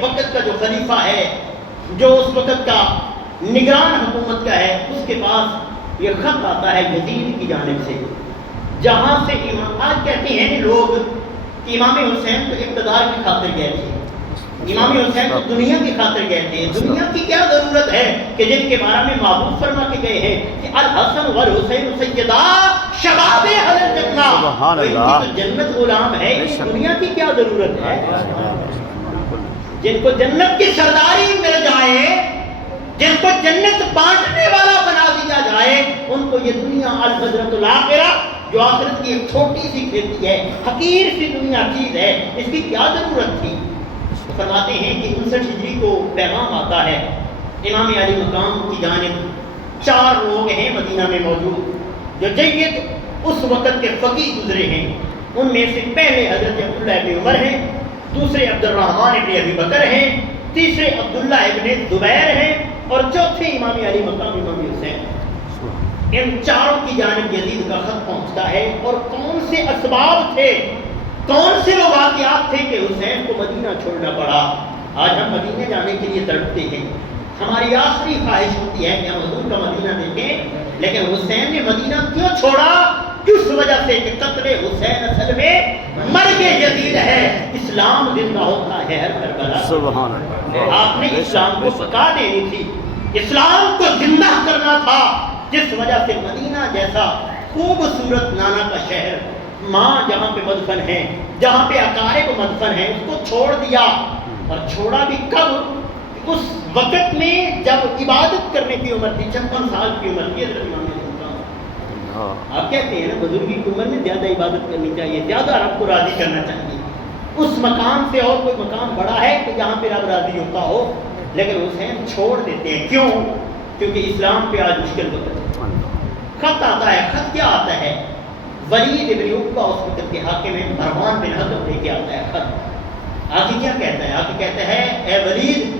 وقت کا جو خلیفہ ہے، جو اس وقت کا نگران حکومت کا ہے، اس کے پاس یہ خط آتا ہے یزید کی جانب سے، جہاں سے آج کہتے ہیں لوگ کہ امام حسین تو اقتدار کی خاطر گئے تھے، امام حسین تو دنیا کی خاطر گئے تھے۔ دنیا کی کیا ضرورت ہے کہ جن کے بارے میں محبوب فرما کے گئے ہیں کہ الحسن والحسین سیدا شباب اہل الجنہ، سبحان ان کی اللہ، تو جنت غلام ہے، دنیا کی کیا ضرورت ہے؟ جن کو جنت کی سرداری مل جائے، جن کو جنت بانٹنے والا بنا دیا جائے، ان کو یہ دنیا الحضرت الآخرہ، جو آخرت کی ایک چھوٹی سی کھیتی ہے، حقیر سی دنیا چیز ہے، اس کی کیا ضرورت تھی؟ فرماتے ہیں کہ 59 ہجری کو پیغام آتا ہے امام علی مقام کی جانب، 4 لوگ ہیں مدینہ میں موجود جو جید اس وقت کے فقیہ گزرے ہیں، ان میں سے پہلے حضرت عبداللہ ابن عمر ہیں، دوسرے عبد الرحمن ابن ابی بکر ہیں، تیسرے عبداللہ ابن زبیر ہیں، اور چوتھے امام علی مقام امام حسین۔ ان 4 کی جانب یزید کا خط پہنچتا ہے، اور کون سے اسباب تھے، کون سے وہ واقعات تھے کہ حسین کو مدینہ چھوڑنا پڑا؟ آج ہم مدینہ جانے کے لیے تڑپتے ہیں، ہماری آخری خواہش ہوتی ہے کہ ہم حضور کا مدینہ دیکھیں، لیکن حسین نے مدینہ کیوں چھوڑا؟ اس وجہ سے کہ قتل حسین اصل میں مرگ یزید ہے، اسلام زندہ ہوتا ہے ہر کربلا۔ سبحان اللہ، آپ نے اسلام کو پکا دینی تھی، اسلام کو زندہ کرنا تھا، جس وجہ سے مدینہ جیسا خوبصورت نانا کا شہر، ماں جہاں پہ مدفن ہے، جہاں پہ اقارب مدفن ہیں، اس کو چھوڑ دیا، اور چھوڑا بھی کب؟ اس وقت میں جب عبادت کرنے کی عمر تھی، 56 سال کی عمر تھی حضرت امام علی مقام۔ آپ کہتے ہیں نا بزرگی کی عمر میں زیادہ عبادت کرنی چاہیے، زیادہ رب کو راضی کرنا چاہیے، اس مقام سے اور کوئی مقام بڑا ہے کہ جہاں پہ رب راضی ہوتا ہو، لیکن حسین چھوڑ دیتے ہیں، کیوں؟ کیونکہ اسلام پہ آج مشکل وقت ہے۔ خط آتا ہے، خط کیا آتا ہے؟ ولید ابن عقبہ اس وقت کے حاکم ہے، مروان بن حکم لے کے آتا ہے خط۔ آگے کیا کہتا ہے؟ آگے کہتا ہے اے ولید،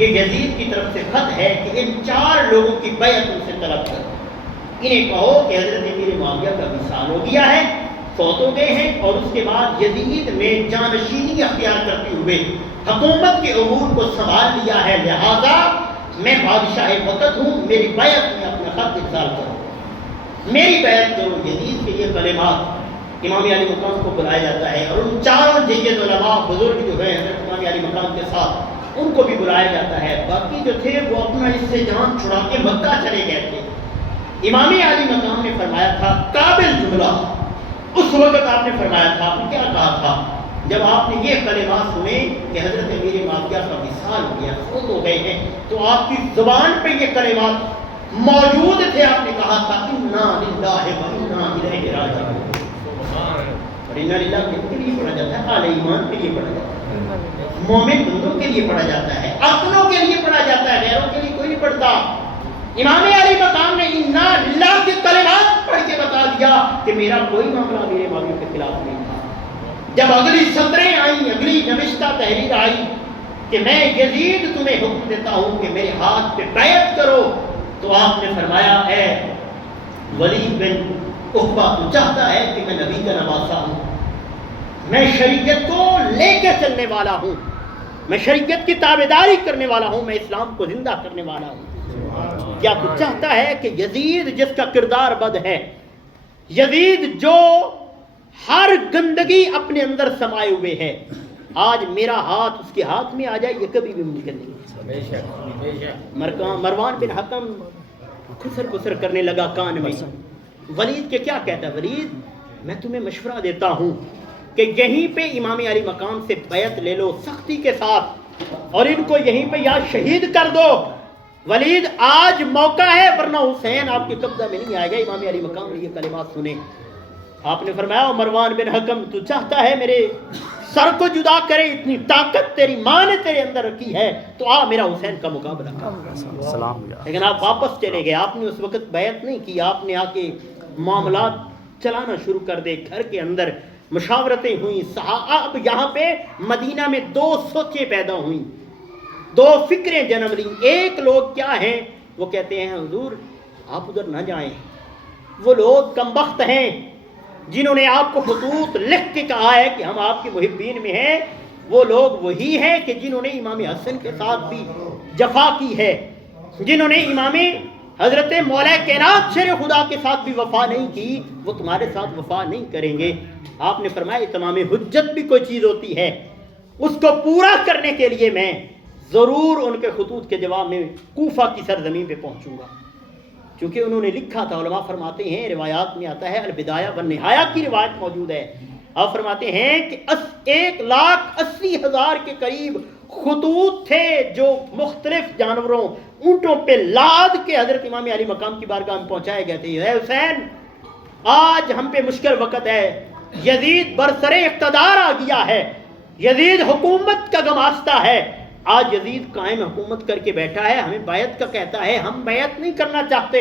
یہ یزید کی طرف سے خط ہے کہ ان 4 لوگوں کی بیعت ان سے طلب کر، انہیں کہو کہ حضرت امیر معاویہ کا وصال ہو گیا ہے، فوت ہو گئے ہیں، اور اس کے بعد یزید میں جانشینی اختیار کرتے ہوئے حکومت کے امور کو سنبھال لیا ہے، لہذا میں بادشاہ وقت ہوں، میری بیعت میں اپنا خط ارسال کرو، میری بیعت کرو۔ یزید کے یہ کلمات امام علی مقام کو بلایا جاتا ہے، اور ان 4 جید علماء بزرگ جو ہیں حضرت امام علی مقام کے ساتھ، ان کو بھی بلایا جاتا ہے۔ باقی جو تھے وہ اپنا اس سے جان چھڑا کے مکہ چلے گئے تھے۔ امام علی مقام نے فرمایا تھا قابل جملہ، اس وقت آپ نے فرمایا تھا، آپ نے کیا کہا تھا جب آپ نے یہ کلمات سنے کہ حضرت امیر معاویہ کا وصال ہو گیا، فوت ہو گئے ہیں، تو آپ کی زبان پہ یہ کلمات موجود تھے، آپ نے کہا تھا انا للہ و انا الیہ راجعون۔ اور انا للہ کن کے لیے پڑھا جاتا ہے؟ اہل ایمان کے لیے پڑھا جاتا ہے، مومن بندوں کے لیے پڑھا جاتا ہے، اپنوں کے لیے پڑھا جاتا ہے، غیروں کے لیے کوئی نہیں پڑھتا۔ امام علی مقام نے انا للہ کے کلمات پڑھ کے بتا دیا کہ میرا کوئی معاملہ میرے معاملے کے خلاف نہیں تھا۔ جب اگلی سطریں آئیں، اگلی نوشتہ تحریر آئی کہ میں یزید تمہیں حکم دیتا ہوں کہ میرے ہاتھ پہ بیعت کرو، تو آپ نے فرمایا اے ولید بن عقبہ، تو چاہتا ہے کہ میں نبی کا نواسا ہوں، میں شریعت کو لے کے چلنے والا ہوں، میں شریعت کی تابعداری کرنے والا ہوں، میں اسلام کو زندہ کرنے والا ہوں۔ کیا تو چاہتا ہے کہ یزید جس کا کردار بد ہے، یزید جو ہر گندگی اپنے اندر سمائے ہوئے ہے، آج میرا ہاتھ اس کے ہاتھ میں آ جائے، یہ کبھی بھی ممکن نہیں۔ مروان بن حکم خسر خسر کرنے لگا کان میں۔ ولید کے کیا کہتا ہے؟ ولید میں تمہیں مشورہ دیتا ہوں کہ یہیں پہ امام علی مقام سے بیعت لے لو سختی کے ساتھ، اور ان کو یہیں پہ یا شہید کر دو۔ ولید آج موقع ہے، ورنہ حسین آپ کے قبضہ میں نہیں آئے گا۔ امام علی مقام نے یہ کلمات سنے، آپ نے فرمایا مروان بن حکم، تو چاہتا ہے میرے سر کو جدا کرے، اتنی طاقت تیری ماں نے تیرے اندر رکھی ہے، تو آ میرا حسین کا مقابلہ کر۔ لیکن آپ واپس چلے گئے، آپ نے اس وقت بیعت نہیں کی، آپ نے آ کے معاملات چلانا شروع کر دے، گھر کے اندر مشاورتیں ہوئیں۔ اب یہاں پہ مدینہ میں 2 سوچیں پیدا ہوئیں، 2 فکریں جنم لیں۔ ایک لوگ کیا ہیں، وہ کہتے ہیں حضور آپ ادھر نہ جائیں، وہ لوگ کمبخت ہیں جنہوں نے آپ کو خطوط لکھ کے کہا ہے کہ ہم آپ کے محبین میں ہیں، وہ لوگ وہی ہیں کہ جنہوں نے امام حسن کے ساتھ بھی جفا کی ہے، جنہوں نے امام حضرت مولا کائنات شیر خدا کے ساتھ بھی وفا نہیں کی، وہ تمہارے ساتھ وفا نہیں کریں گے۔ آپ نے فرمایا تمام حجت بھی کوئی چیز ہوتی ہے، اس کو پورا کرنے کے لیے میں ضرور ان کے خطوط کے جواب میں کوفہ کی سرزمین پہ پہنچوں گا، چونکہ انہوں نے لکھا تھا۔ علماء فرماتے ہیں، روایات میں آتا ہے، البدایہ والنہایہ کی روایت موجود ہے، آپ فرماتے ہیں کہ 1,80,000 کے قریب خطوط تھے جو مختلف جانوروں، اونٹوں پہ لاد کے حضرت امام علی مقام کی بارگاہ میں پہنچائے گئے تھے۔ اے حسین، آج ہم پہ مشکل وقت ہے، یزید برسر اقتدار آ گیا ہے، یزید حکومت کا گماشتہ ہے، آج یزید قائم حکومت کر کے بیٹھا ہے، ہمیں بیعت کا کہتا ہے، ہم بیعت نہیں کرنا چاہتے۔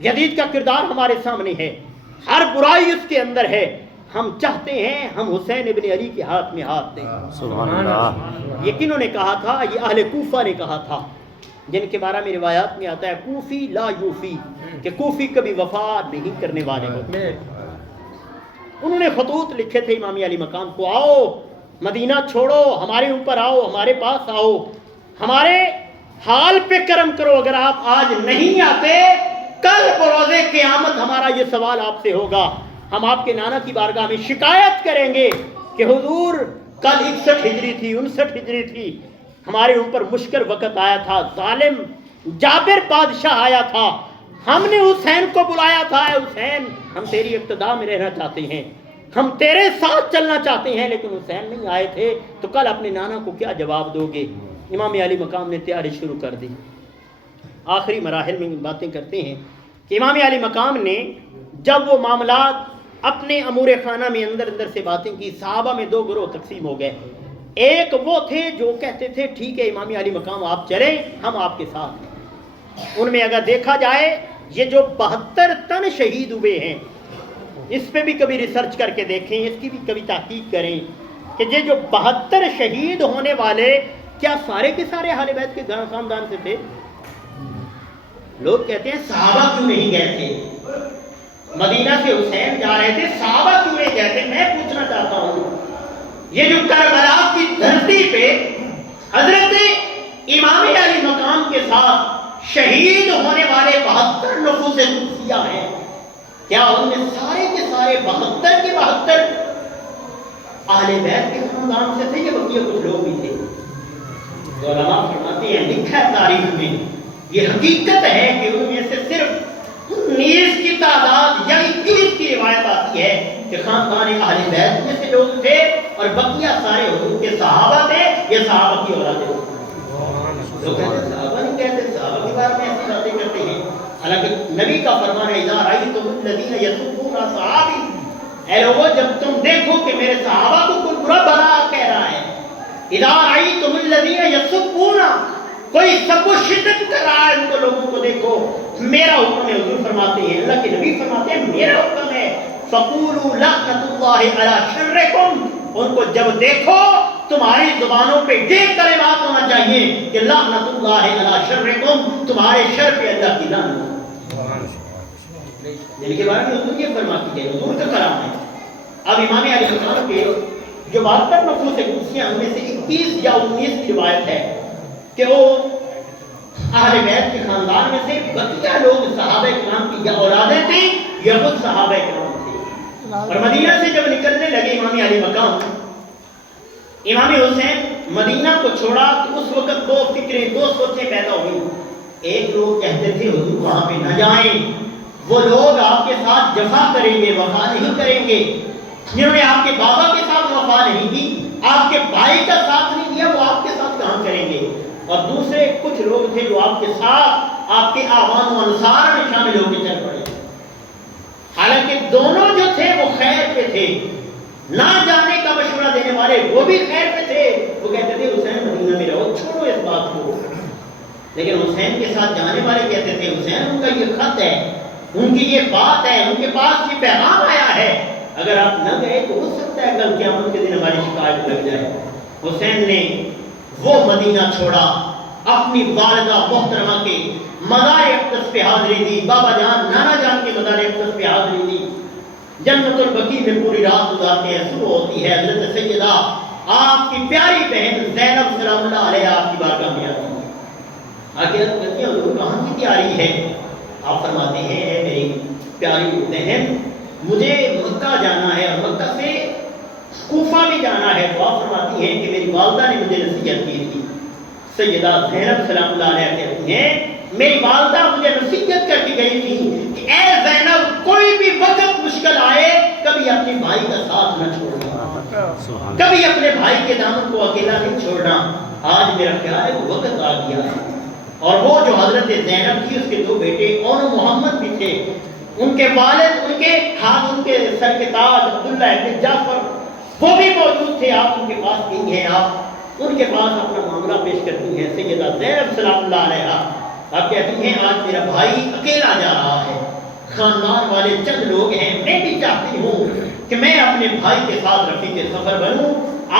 یزید کا کردار ہمارے سامنے ہے، ہر برائی اس کے اندر ہے، ہم چاہتے ہیں ہم حسین ابن علی کے ہاتھ میں ہاتھ دیں۔ سبحان اللہ۔ یہ کنہوں نے کہا تھا؟ یہ اہل کوفہ نے کہا تھا، جن کے بارے میں روایات میں آتا ہے کوفی لا یوفی، کہ کوفی کبھی وفا نہیں کرنے والے ہوتے۔ انہوں نے خطوط لکھے تھے امام علی مقام کو، آؤ مدینہ چھوڑو، ہمارے اوپر آؤ، ہمارے پاس آؤ، ہمارے حال پہ کرم کرو، اگر آپ آج نہیں آتے کل بروز قیامت ہمارا یہ سوال آپ سے ہوگا، ہم آپ کے نانا کی بارگاہ میں شکایت کریں گے کہ حضور کل 61 ہجری تھی، 59 ہجری تھی، ہمارے اوپر مشکل وقت آیا تھا، ظالم جابر بادشاہ آیا تھا، ہم نے حسین کو بلایا تھا، اے حسین ہم تیری اقتداء میں رہنا چاہتے ہیں، ہم تیرے ساتھ چلنا چاہتے ہیں، لیکن حسین نہیں آئے تھے، تو کل اپنے نانا کو کیا جواب دو گے؟ امام علی مقام نے تیاری شروع کر دی۔ آخری مراحل میں باتیں کرتے ہیں کہ امام علی مقام نے جب وہ معاملات اپنے امور خانہ میں اندر سے باتیں کی، صحابہ میں 2 گروہ تقسیم ہو گئے۔ ایک وہ تھے جو کہتے تھے ٹھیک ہے امام علی مقام آپ چلیں، ہم آپ کے ساتھ ہیں۔ ان میں اگر دیکھا جائے یہ جو 72 تن شہید ہوئے ہیں، اس پہ بھی کبھی ریسرچ کر کے دیکھیں، اس کی بھی کبھی تحقیق کریں کہ یہ جو 72 شہید ہونے والے کیا سارے کے سارے اہل بیت کے خاندان سے تھے؟ لوگ کہتے ہیں صحابہ کیوں نہیں گئے تھے؟ مدینہ سے حسین جا رہے تھے، صحابہ کیوں نہیں گئے تھے؟ میں پوچھنا چاہتا ہوں، یہ جو کربلا کی دھرتی پہ حضرت امام علی مقام کے ساتھ شہید ہونے والے 72 نفوس قدسیہ ہیں، کیا ان میں سارے کے سارے 72 کے 72 اہل بیت کے خاندان سے تھے یا بقیہ کچھ لوگ بھی تھے؟ تو علماء فرماتے ہیں، لکھا ہے تاریخ میں، یہ حقیقت ہے کہ ان میں سے صرف 19 کی تعداد یا 21 کی روایت آتی ہے کہ خاندان اہل بیت میں سے لوگ تھے اور بقیہ سارے حضور کے صحابہ تھے یا صحابہ کی اولاد تھے۔ لوگ کہتے ہیں صحابہ نہیں کہتے، صحابہ کے بارے میں ایسی باتیں کرتے ہیں، حالانکہ نبی کا فرمان ہے اذا رأیتم الذین یسبون اصحابی، اے لوگوں جب تم دیکھو کہ میرے صحابہ کو کوئی برا بھلا کہہ رہا ہے، اذا رأیتم الذین یسبون، کوئی سب و شتم کر رہا ہے ان کو لوگوں کو دیکھو، میرا حکم ہے، حضور فرماتے ہیں، اللہ کے نبی فرماتے ہیں میرا حکم ہے، فقولوا لعنۃ اللہ علی شرکم، ان کو جب دیکھو تمہاری زبانوں پہ یہ کلمات ہونا چاہیے کہ لعنۃ اللہ علی شرکم، تمہارے شر پہ اللہ کی لعنت۔ جن کے بارے میں حضور یہ فرماتی ہے، حضور کا کلام ہے۔ اب امام علی مقام کے جو 72 نفوس قدسیہ ان میں سے 21 یا 19 کی روایت ہے کہ وہ اہل بیت کے خاندان میں سے، بقیہ لوگ صحابہ کرام کی یا اولادیں تھیں یا خود صحابہ کرام تھے۔ اور مدینہ سے جب نکلنے لگے امام علی مقام، امام حسین مدینہ کو چھوڑا تو اس وقت 2 فکریں، 2 سوچیں پیدا ہوئی۔ ایک لوگ کہتے تھے حضور وہاں پہ نہ جائیں، وہ لوگ آپ کے ساتھ جفا کریں گے، وفا نہیں کریں گے، جنہوں نے آپ کے بابا کے ساتھ وفا نہیں کی، آپ کے بھائی کا ساتھ نہیں دیا، وہ آپ کے ساتھ کہاں کریں گے؟ اور دوسرے کچھ لوگ تھے جو آپ کے ساتھ آپ کے اعوان و انصار میں شامل ہو کے چل پڑے، حالانکہ دونوں جو تھے وہ خیر پہ تھے، نہ جانے کا مشورہ دینے والے وہ بھی خیر پہ تھے، وہ کہتے تھے حسین مدینہ میں رہو، چھوڑو اس بات کو، لیکن حسین کے ساتھ جانے والے کہتے تھے حسین ان کا یہ خط ہے، ان کی یہ بات ہے، ان کے پاس یہ پیغام آیا ہے، اگر آپ نہ گئے تو ہو سکتا ہے کل قیامت کے دن ہماری شکایت لگ جائے۔ حسین نے وہ مدینہ چھوڑا، اپنی والدہ محترمہ کے مزار اقدس پہ حاضری دی، بابا جان نانا جان کے مزار اقدس پہ حاضری دی، جنت البقیع میں پوری رات گزارتے ہیں، صبح ہوتی ہے، حضرت سیدہ آپ کی پیاری بہن زینب سلام اللہ علیہ آپ کی بارگاہ میں آتی ہے، آگے کہتی ہیں حضور کہاں کی تیاری ہے؟ آپ فرماتے ہیں اے میری پیاری بہن مجھے مکہ جانا ہے اور مکہ سے کوفہ میں جانا ہے۔ تو آپ فرماتی ہیں کہ میری والدہ نے مجھے نصیحت کی تھی۔ سیدہ زینب سلام اللہ علیہ کہتی ہیں میری والدہ مجھے نصیحت کر کے گئی تھی کہ اے زینب کوئی بھی وقت مشکل آئے کبھی اپنے بھائی کا ساتھ نہ چھوڑنا، کبھی اپنے بھائی کے دامن کو اکیلا نہیں چھوڑنا۔ آج میرا خیال ہے وہ وقت آ گیا ہے، اور وہ جو حضرت زینب تھی اس کے دو بیٹے اور محمد بھی تھے، ان کے والد ان کے ہاتھ ان کے سر کے تاج عبداللہ ابن جعفر وہ بھی موجود تھے۔ آپ ان کے پاس گئی ہیں، آپ ان کے پاس اپنا معاملہ پیش کرتی ہیں۔ سیدہ زینب سلام اللہ علیہ آپ کہتی ہیں آج میرا بھائی اکیلا جا رہا ہے، خاندان والے چند لوگ ہیں، میں بھی چاہتی ہوں کہ میں اپنے بھائی کے ساتھ رفیق سفر بنوں۔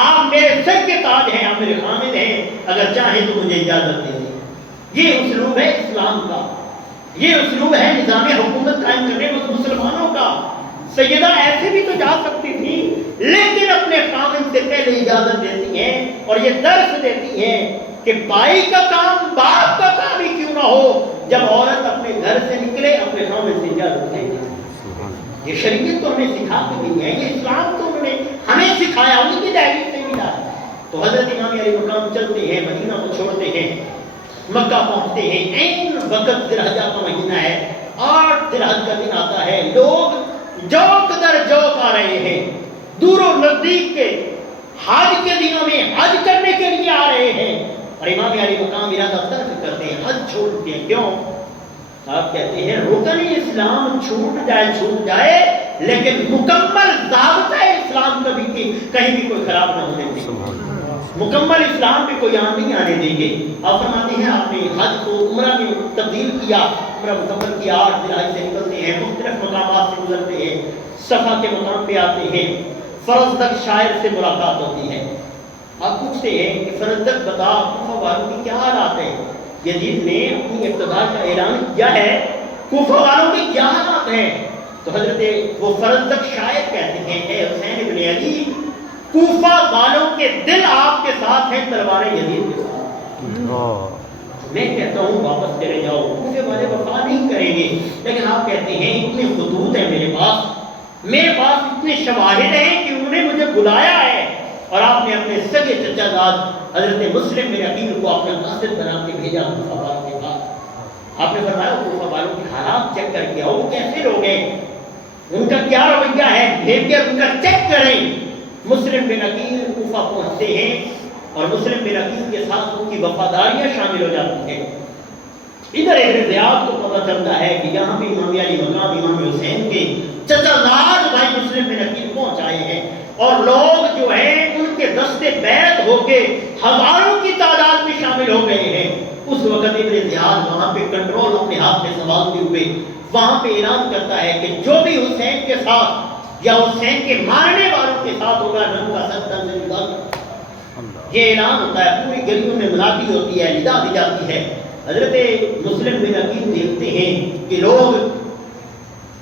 آپ میرے سر کے تاج ہیں، آپ میرے خامد ہیں، اگر چاہیں تو مجھے اجازت دے دیں۔ یہ اسلوب ہے اسلام کا، یہ اسلوب ہے نظام حکومت قائم کرنے والی مسلمانوں کا۔ سیدہ ایسے بھی تو جا سکتی تھی، لیکن اپنے خامد سے پہلے اجازت دیتی ہیں اور یہ درس دیتی ہیں کہ بھائی کا کام باپ کا کام ہی کیوں نہ ہو، جب عورت اپنے گھر سے نکلے اپنے خامد سے اجازت لے۔ یہ شریعت تو ہمیں سکھا کے دی ہے، یہ اسلام تو انہوں نے ہمیں سکھایا، ان کی تحریر سے ملا ہے۔ تو حضرت امام علی مقام چلتے ہیں، مدینہ کو چھوڑتے ہیں، مکہ پہنچتے ہیں۔ عین وقت ذی الحجہ کا مہینہ ہے، 8 ذی الحجہ کا دن آتا ہے، لوگ جوک در جوک آ رہے ہیں، دور و نزدیک کے حج کے دنوں میں حج کرنے کے لیے آ رہے ہیں، اور امام علی مقام ارادہ ترک کرتے ہیں، حج چھوڑتے ہیں۔ کیوں؟ آپ کہتے ہیں رکن اسلام چھوٹ جائے لیکن مکمل ضابطہ اسلام کبھی کہیں بھی کوئی خراب نہ ہونے دیں، مکمل اسلام پہ کوئی آن نہیں آنے دیں گے۔ آپ فرماتے ہیں آپ نے حج کو عمرہ میں تبدیل کیا، عمرہ مکمل کیا، 8 ذی الحجہ سے نکلتے ہیں، مختلف مقامات سے گزرتے ہیں، صفا کے مقام پہ آتے ہیں، فرزدق شاعر سے ملاقات ہوتی ہے۔ آپ پوچھتے ہیں کہ فرزدق بتا کوفہ والوں کی کیا حالات ہیں؟ یزید نے اپنی اقتدار کا اعلان کیا ہے، کوفہ والوں کی کیا حالات ہیں؟ تو حضرت وہ فرزدق شاعر کہتے ہیں اے حسین ابن علی کوفہ والوں کے دل آپ کے ساتھ ہیں، تلواریں یزید کے ساتھ۔ میں کہتا ہوں واپس چلے جاؤ، کوفے والے وفا نہیں کریں گے، لیکن آپ کہتے ہیں اتنے خطوط ہیں میرے پاس اتنے شواہد ہیں کہ انہوں نے مجھے بلایا ہے، اور آپ نے اپنے سگے چچا داد حضرت مسلم بن عقیل کو اپنا قاصد بنا کے بھیجا کوفہ والوں کے پاس۔ آپ نے فرمایا کوفہ والوں کے حالات چیک کر کے آؤ، وہ کیسے لوگ ہیں، ان کا کیا رویہ ہے، بہیویئر ان کا چیک کریں۔ مسلم بن عقیل کوفہ پہنچتے ہیں اور مسلم بن عقیل کے ساتھ ان کی وفاداریاں شامل ہو جاتی ہیں۔ ادھر ابن زیاد کو پتہ چلتا ہے کہ یہاں بھی امام علی مقام امام حسین کے چچا زاد بھائی مسلم بن عقیل پہنچ آئے ہیں، اور لوگ جو ہیں ان کے دستے بیعت ہو کے ہزاروں کی تعداد میں شامل ہو گئے ہیں۔ اس وقت ابن زیاد وہاں پہ کنٹرول اپنے ہاتھ میں سنبھالتے ہوئے وہاں پہ اعلان کرتا ہے کہ جو بھی حسین کے ساتھ یا حسین کے مارنے والوں کے ساتھ ہوگا نن کا سر تن سے جدا کر۔ یہ اعلان ہوتا ہے، پوری گلیوں میں منادی ہوتی ہے، ندا دی جاتی ہے۔ حضرت مسلم بن عقیل دیکھتے ہیں کہ لوگ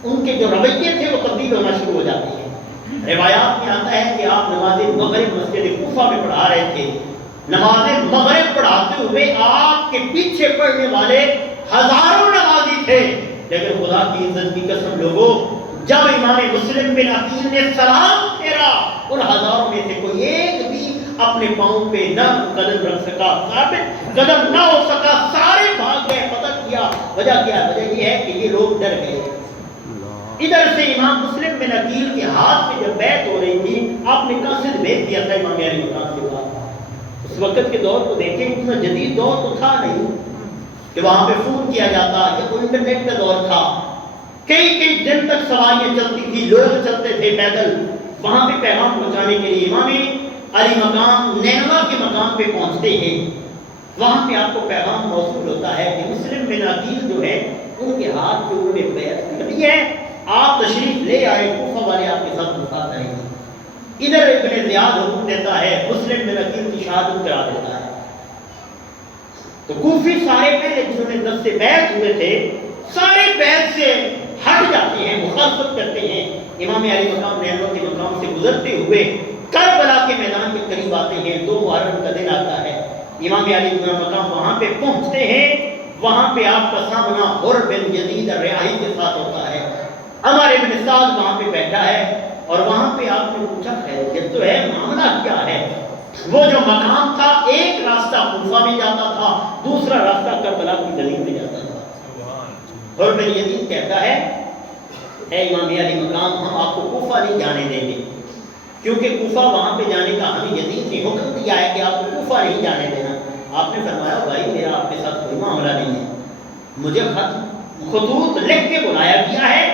ان کے جو رویے تھے وہ تبدیل ہونا شروع ہو جاتے ہیں۔ روایات میں آتا ہے کہ آپ نماز مغرب مسجد کوفہ میں پڑھا رہے تھے، نماز مغرب پڑھاتے ہوئے آپ کے پیچھے پڑھنے والے ہزاروں نمازی تھے، لیکن خدا کی عزت کی قسم لوگوں جب امام مسلم بن عقیل نے سلام پھیرا ان ہزاروں میں سے کوئی ایک بھی اپنے پاؤں پہ نہ قدم رکھ سکا، ثابت قدم نہ ہو سکا، سارے بھاگ گئے۔ پتہ کیا وجہ کیا؟ وجہ یہ ہے کہ یہ لوگ ڈر گئے۔ ادھر سے امام مسلم بن عقیل کے ہاتھ میں جب بیعت ہو رہی تھی آپ نے قاصد بھیج دیا تھا امام علی مقام کے بعد۔ اس وقت کے دور کو دیکھیں، اتنا جدید دور تو تھا نہیں کہ وہاں پہ فون کیا جاتا، یا کوئی انٹرنیٹ کا دور تھا۔ کئی دن تک سواریاں چلتی تھی، لوگ چلتے تھے پیدل وہاں پہ پیغام پہنچانے کے لیے۔ امام علی مقام نینوا کے مقام پہ پہنچتے ہیں، وہاں پہ آپ کو پیغام موصول ہوتا ہے کہ مسلم بن عقیل جو ہے ان کے ہاتھ پہ انہوں نے بیعت کر لی ہے، آپ تشریف لے آئے، کوفہ والے آپ کے ساتھ ملاقات کریں گے۔ ادھر ابن زیاد حکم دیتا ہے، مسلم بن عقیل کی شہادت کرا دیتا ہے۔ تو کوفی سارے پہلے جنہوں نے دس سے بیعت ہوئے تھے سارے بیعت سے ہٹ جاتے ہیں، مخالفت کرتے ہیں۔ امام علی مقام نینوا کے مقام سے گزرتے ہوئے کربلا کے میدان کے قریب آتے ہیں، 2 محرم کا دن آتا ہے، امام علی مقام وہاں پہ پہنچتے ہیں، وہاں پہ آپ کا سامنا حر بن یزید الرعائی کے ساتھ ہوتا ہے، عمر بن سعد وہاں پہ بیٹھا ہے، اور وہاں پہ آپ نے پوچھا خیریت تو ہے، معاملہ کیا ہے؟ وہ جو مقام تھا، ایک راستہ کوفہ میں جاتا تھا، دوسرا راستہ کربلا کی زمین میں جاتا تھا۔ حر بن یزید کہتا ہے اے امام علی مقام، ہم آپ کو کوفہ نہیں جانے دیں گے، کیونکہ کوفہ وہاں پہ جانے کا ہمیں یزید نے حکم دیا ہے کہ آپ کو کوفہ نہیں جانے دینا۔ آپ نے فرمایا بھائی میرا آپ کے ساتھ کوئی معاملہ نہیں ہے، مجھے خطوط لکھ کے بلایا گیا ہے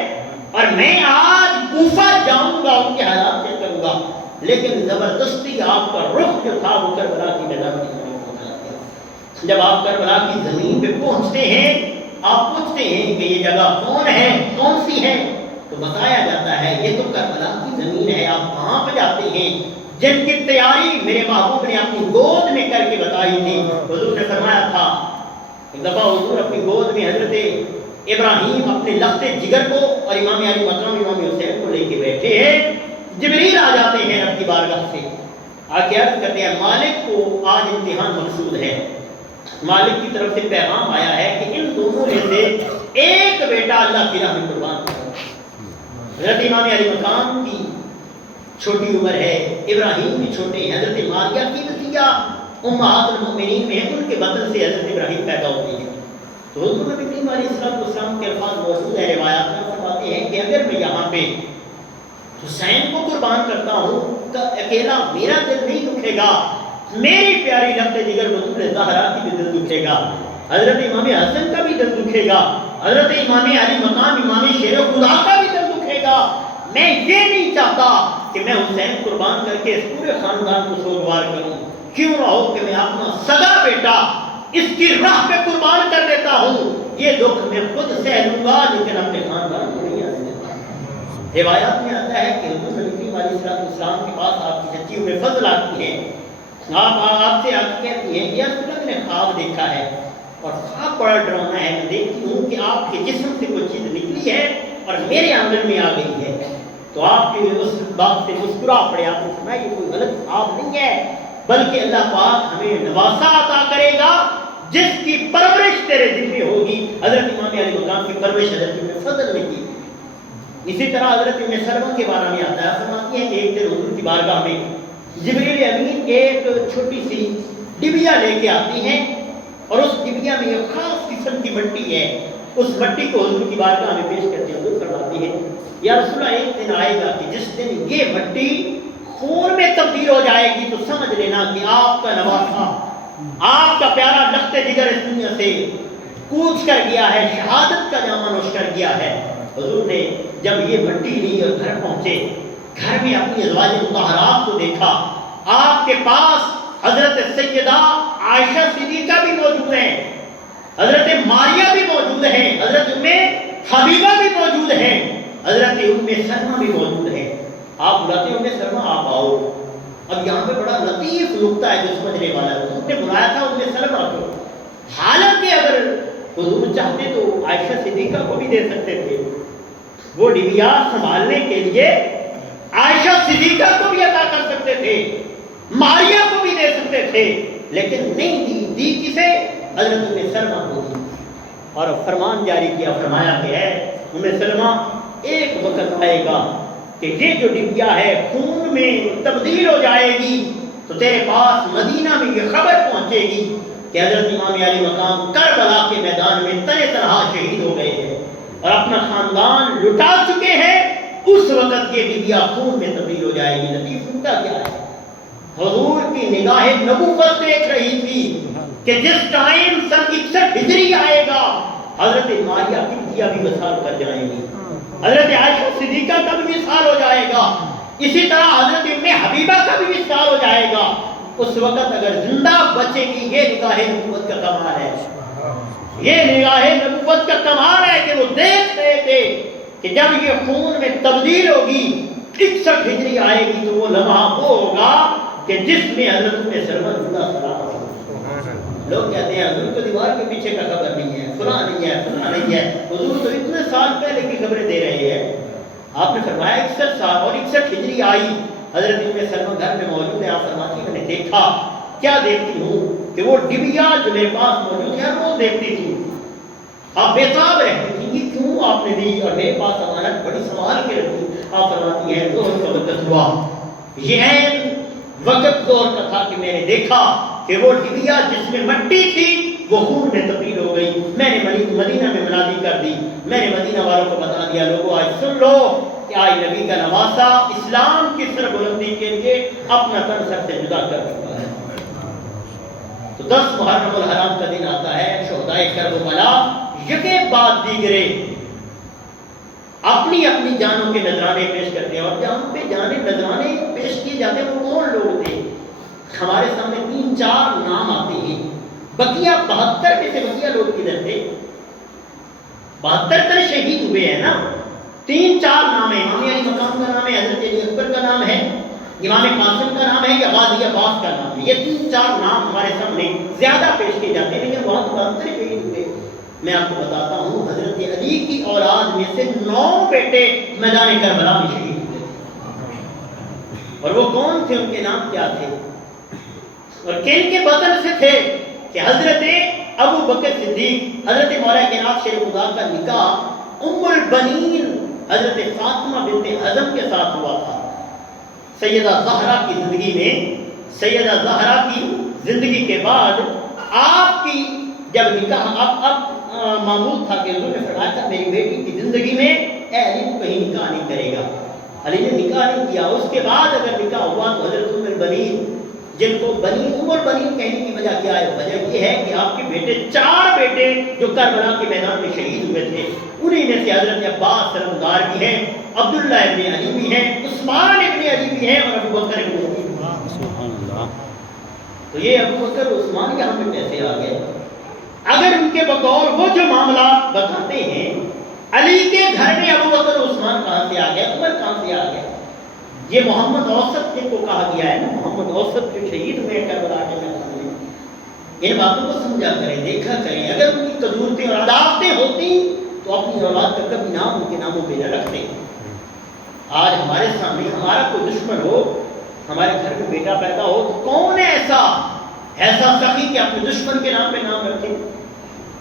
اور میں آج کوفہ جاؤں گا، ان کے حالات چیک کروں گا، لیکن زبردستی آپ کا رخ جو تھا وہ کربلا کی میدان کی طرف پہنچا دیا۔ جب آپ کربلا کی زمین پہ پہنچتے ہیں، آپ پوچھتے ہیں کہ یہ جگہ کون ہے، کون سی ہے، تو بتایا جاتا ہے یہ تو کربلا کی زمین ہے۔ آپ وہاں پہ جاتے ہیں جن کی تیاری میرے محبوب نے اپنی گود میں کر کے بتائی تھی۔ حضور نے فرمایا تھا ایک دفعہ حضور اپنی گود میں حضرت ابراہیم اپنے لخت جگر کو اور امام علی مقام امام حسین کو لے کے بیٹھے ہیں، جبریل آ جاتے ہیں رب کی بارگاہ سے، آ کے عرض کرتے ہیں مالک کو آج امتحان مقصود ہے، مالک کی طرف سے پیغام آیا ہے کہ ان دونوں میں سے ایک بیٹا اللہ کی راہ میں قربان کرو۔ حضرت امام علی مقام کی چھوٹی عمر ہے، ابراہیم بھی چھوٹے ہیں، حضرت ماریہ کی نتیجہ امہات المؤمنین میں ہے، ان کے بدن سے حضرت ابراہیم پیدا ہوتے ہیں۔ تو حضور نبی کریم علیہ السلام کے الفاظ موجود ہیں روایات میں، فرماتے ہیں کہ اگر میں یہاں پہ حسین کو قربان کرتا ہوں تو اکیلا میرا دل نہیں دکھے گا، میری پیاری لخت جگر بطول زہرا کی بھی دل دکھے گا، حضرت امام حسن کا بھی دل دکھے گا، حضرت امام علی مقام امام شیر خدا کا بھی دل دکھے گا۔ میں یہ نہیں چاہتا کہ میں حسین قربان کر کے اس پورے خاندان کو سوگوار کروں، کیوں نہ ہو کہ میں اپنا سگا بیٹا اس کی راہ پہ قربان کر دیتا ہوں، یہ دکھ میں خود سہ لوں گا لیکن اپنے خاندان کو نہیں آنے دیتا۔ روایات میں آتا ہے کہ حضور نبی کریم علیہ السلام کے پاس آپ کی چچی ام فضل آتی ہے، آپ سے کہتی ہیں کہ یا رسول اللہ نے خواب دیکھا ہے اور خواب بڑا ڈرانا ہے، میں دیکھتی ہوں کہ آپ کے جسم سے کوئی چیز نکلی ہے اور میرے آنگن میں آ گئی ہے۔ تو آپ کے اس بات سے مسکرا پڑے، آپ نے فرمایا یہ کوئی غلط خواب نہیں ہے، بلکہ اللہ پاک ہمیں نواسا عطا کرے گا جس کی پرورش تیرے دل میں ہوگی۔ حضرت امام علی مقام کی پرورش حضرت ام فضل نے کی۔ اسی طرح حضرت ام سلمہ کے بارے میں آتا ہے، فرماتی ہیں کہ ایک دن حضور کی بارگاہ میں جبریل امین ایک چھوٹی سی ڈبیا لے کے آتی ہیں اور اس ڈبیا میں ایک خاص قسم کی مٹی ہے، اس مٹی کو حضور کی بارگاہ میں پیش کرتے ہیں۔ حضور فرماتی ہے یا رسول اللہ ایک دن آئے گا کہ جس دن یہ مٹی خون میں تبدیل ہو جائے گی تو سمجھ لینا کہ آپ کا نواسا، آپ کا پیارا لخت جگر اس دنیا سے کوچ کر گیا ہے، شہادت کا جامہ نوش کر گیا ہے۔ حضور نے جب یہ مٹی لی اور گھر پہنچے، گھر میں اپنی ازواج مطہرات کو دیکھا، آپ کے پاس حضرت سیدہ عائشہ صدیقہ بھی موجود ہیں، حضرت ماریہ بھی موجود ہیں، حضرت ام حبیبہ بھی موجود ہیں، حضرت ام سلمہ بھی موجود ہیں۔ آپ بلاتے ہیں ام سلمہ آپ آؤ۔ اب یہاں پہ بڑا لطیف نکتہ ہے جو سمجھنے والا ہے، حضور نے بلایا تھا ام سلمہ کو، حالانکہ اگر حضور چاہتے تو عائشہ صدیقہ کو بھی دے سکتے تھے، وہ ڈبیا سنبھالنے کے لیے عائشہ صدیقہ کو بھی عطا کر سکتے تھے، ماریہ کو بھی دے سکتے تھے، لیکن نہیں دی کسے؟ حضرت ام سلمہ کو دی، اور فرمان جاری کیا، فرمایا کہ ہے ام سلمہ ایک وقت آئے گا کہ یہ جو ڈبیا ہے خون میں تبدیل ہو جائے گی تو تیرے پاس مدینہ میں یہ خبر پہنچے گی کہ حضرت امام علی مقام کربلا کے میدان میں تنہ تنہا شہید ہو گئے ہیں اور اپنا خاندان لٹا چکے ہیں، اس وقت یہ ڈبیا خون میں تبدیل ہو جائے گی۔ نبی سنتا کیا ہے؟ حضور کی نگاہ نبوت دیکھ رہی تھی کہ جس ٹائم سن 61 ہجری آئے گا حضرت ماریہ کی بٹیا بھی وصال کر جائیں گی، حضرت عائشہ صدیقہ کا بھی وصال ہو جائے گا، اسی طرح حضرت ام حبیبہ کا بھی وصال ہو جائے گا۔ اس وقت اگر زندہ بچے گی، یہ نگاہ نبوت کا کمال ہے، یہ نگاہ نبوت کا کمال ہے کہ وہ دیکھ رہے تھے کہ جب یہ خون میں تبدیل ہوگی 61 ہجری آئے گی تو وہ لمحہ وہ ہوگا کہ جس میں حضرت ام سلمہ زندہ سلام ہوگی۔ لوگ کہتے ہیں حضور کو دیوار کے پیچھے کا خبر نہیں ہے، فلاں نہیں ہے، فلاں نہیں ہے، حضور تو اتنے سال پہلے کی خبریں دے رہے ہیں۔ آپ نے فرمایا 61 سال اور 61 ہجری آئی حضرت ام سلمہ گھر میں موجود ہے، آپ فرماتی ہیں میں نے دیکھا، کیا دیکھتی ہوں کہ وہ ڈبیا جو میرے پاس موجود ہے روز دیکھتی تھی، آپ بےتاب رہتی تھی کہ کیوں آپ نے دی، اور میرے پاس امانت بڑی سنبھال کے رکھی۔ آپ فرماتی ہیں ظہر کا وقت ہوا، یہ عین وقت ظہر کا تھا کہ میں نے دیکھا کہ وہ ڈبیا جس میں مٹی تھی وہ خون میں تبدیل ہو گئی۔ میں نے مدینہ میں منادی کر دی، میں نے مدینہ والوں کو بتا دیا لوگوں آج سن لو کہ آج نبی کا نواسا اسلام کی سربلندی کے لیے اپنا تن سر سے جدا کر چکا ہے۔ تو 10 محرم الحرام کا دن آتا ہے، شہدائے کربلا یکے بعد دیگرے اپنی اپنی جانوں کے نذرانے پیش کرتے ہیں، اور جہاں پہ جانے نذرانے پیش کیے جاتے ہیں وہ کون لوگ تھے؟ ہمارے سامنے 3-4 نام آتے ہیں۔ بقیہ 72 میں سے بقیہ لوگ کدھر تھے؟ 72 تر شہید ہوئے ہیں نا، 3-4 نام ہیں۔ امام علی مقام کا نام ہے، حضرت علی اکبر کا نام ہے، امام قاسم کا نام ہے، یا غازی عباس کا نام ہے۔ یہ 3-4 نام ہمارے سامنے زیادہ پیش کیے جاتے ہیں، لیکن وہاں 72 شہید ہوئے۔ میں آپ کو بتاتا ہوں حضرت علی کی اولاد میں سے 9 بیٹے میدان کربلا میں شہید ہوئے تھے، اور وہ کون تھے؟ ان کے نام کیا تھے اور کن کے بطن سے تھے؟ کہ حضرت ابو بکر صدیق، حضرت مولا کائنات شیر خدا کا نکاح ام البنین حضرت فاطمہ بنت حزم کے ساتھ ہوا تھا۔ سیدہ زہرا کی زندگی میں، سیدہ زہرا کی زندگی کے بعد آپ کی جب نکاح اب معمول تھا کہ حضور نے فرمایا تھا میری بیٹی کی زندگی میں اے علی تو کہیں نکاح نہیں کرے گا۔ علی نے نکاح نہیں کیا۔ اس کے بعد اگر نکاح ہوا تو حضرت ام البنین، جن کو بنی ام البنین کہنے کی وجہ کیا ہے؟ وجہ یہ ہے کہ آپ کے بیٹے 4 بیٹے جو کربلا کے میدان میں شہید ہوئے تھے، انہی میں سے حضرت عباس سلمدار بھی ہیں، عبداللہ ابن علی بھی ہیں، عثمان ابن علی بھی ہیں، اور ابو بکر ابن علی بھی ہیں۔ سبحان اللہ۔ تو یہ ابو بکر عثمان یہاں پہ کیسے آ گئے؟ اگر ان کے بقول وہ جو معاملات بتاتے ہیں، علی کے گھر میں ابو بکر عثمان کہاں سے آ گئے، عمر کہاں سے آ گئے؟ یہ محمد اوسط جن کو کہا گیا ہے نا، محمد اوسط جو شہید ہوئے ہیں کربلا کے میدان میں، ان باتوں کو سمجھا کریں، دیکھا کریں۔ اگر ان کی قدورتیں اور عداوتیں ہوتی تو اپنی اولاد کا کبھی نام ان کے ناموں پہ نہ رکھتے۔ آج ہمارے سامنے ہمارا کوئی دشمن ہو، ہمارے گھر میں بیٹا پیدا ہو، تو کون ہے ایسا سخی کہ اپنے دشمن کے نام پہ نام رکھے؟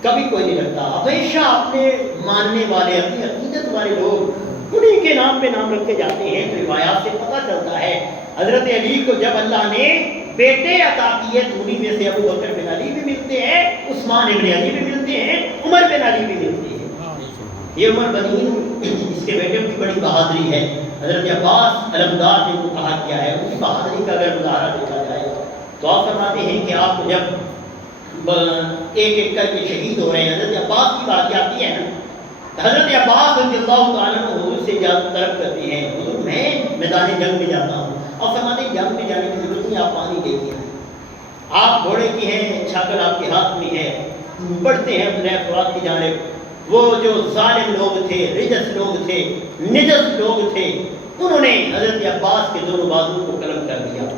کبھی کوئی نہیں رکھتا۔ ہمیشہ اپنے ماننے والے، اپنی عقیدت والے لوگ انہی کے نام پہ نام رکھے جاتے ہیں۔ تو روایات سے پتہ چلتا ہے حضرت علی کو جب اللہ نے بیٹے عطا کیے تو انہی میں سے ابو بکر بن علی بھی ملتے ہیں، عثمان ابن علی بھی ملتے ہیں، عمر بن علی بھی ملتے ہیں۔ یہ عمر بنین اس کے بیٹے کی بڑی بہادری ہے۔ حضرت عباس علمدار نے کو کہا کیا ہے، ان کی بہادری کا اگر مظاہرہ دیکھا جائے تو آپ فرماتے ہیں کہ آپ جب ایک ایک کر کے شہید ہو رہے ہیں، حضرت عباس کی بات آتی ہے نا، حضرت عباس رضی اللہ تعالیٰ عنہ حضور سے اجازت طلب کرتے ہیں، حضور میں میدان جنگ میں جاتا ہوں۔ اور فرماتے ہیں جنگ میں جانے کی ضرورت نہیں، آپ پانی لے کے آئیں، آپ گھوڑے کی ہیں، چھاگل آپ کے ہاتھ میں ہے، بڑھتے ہیں اپنے افراد کی جانب۔ وہ جو ظالم لوگ تھے، رجس لوگ تھے، نجس لوگ تھے، انہوں نے حضرت عباس کے دونوں بازو کو قلم کر دیا۔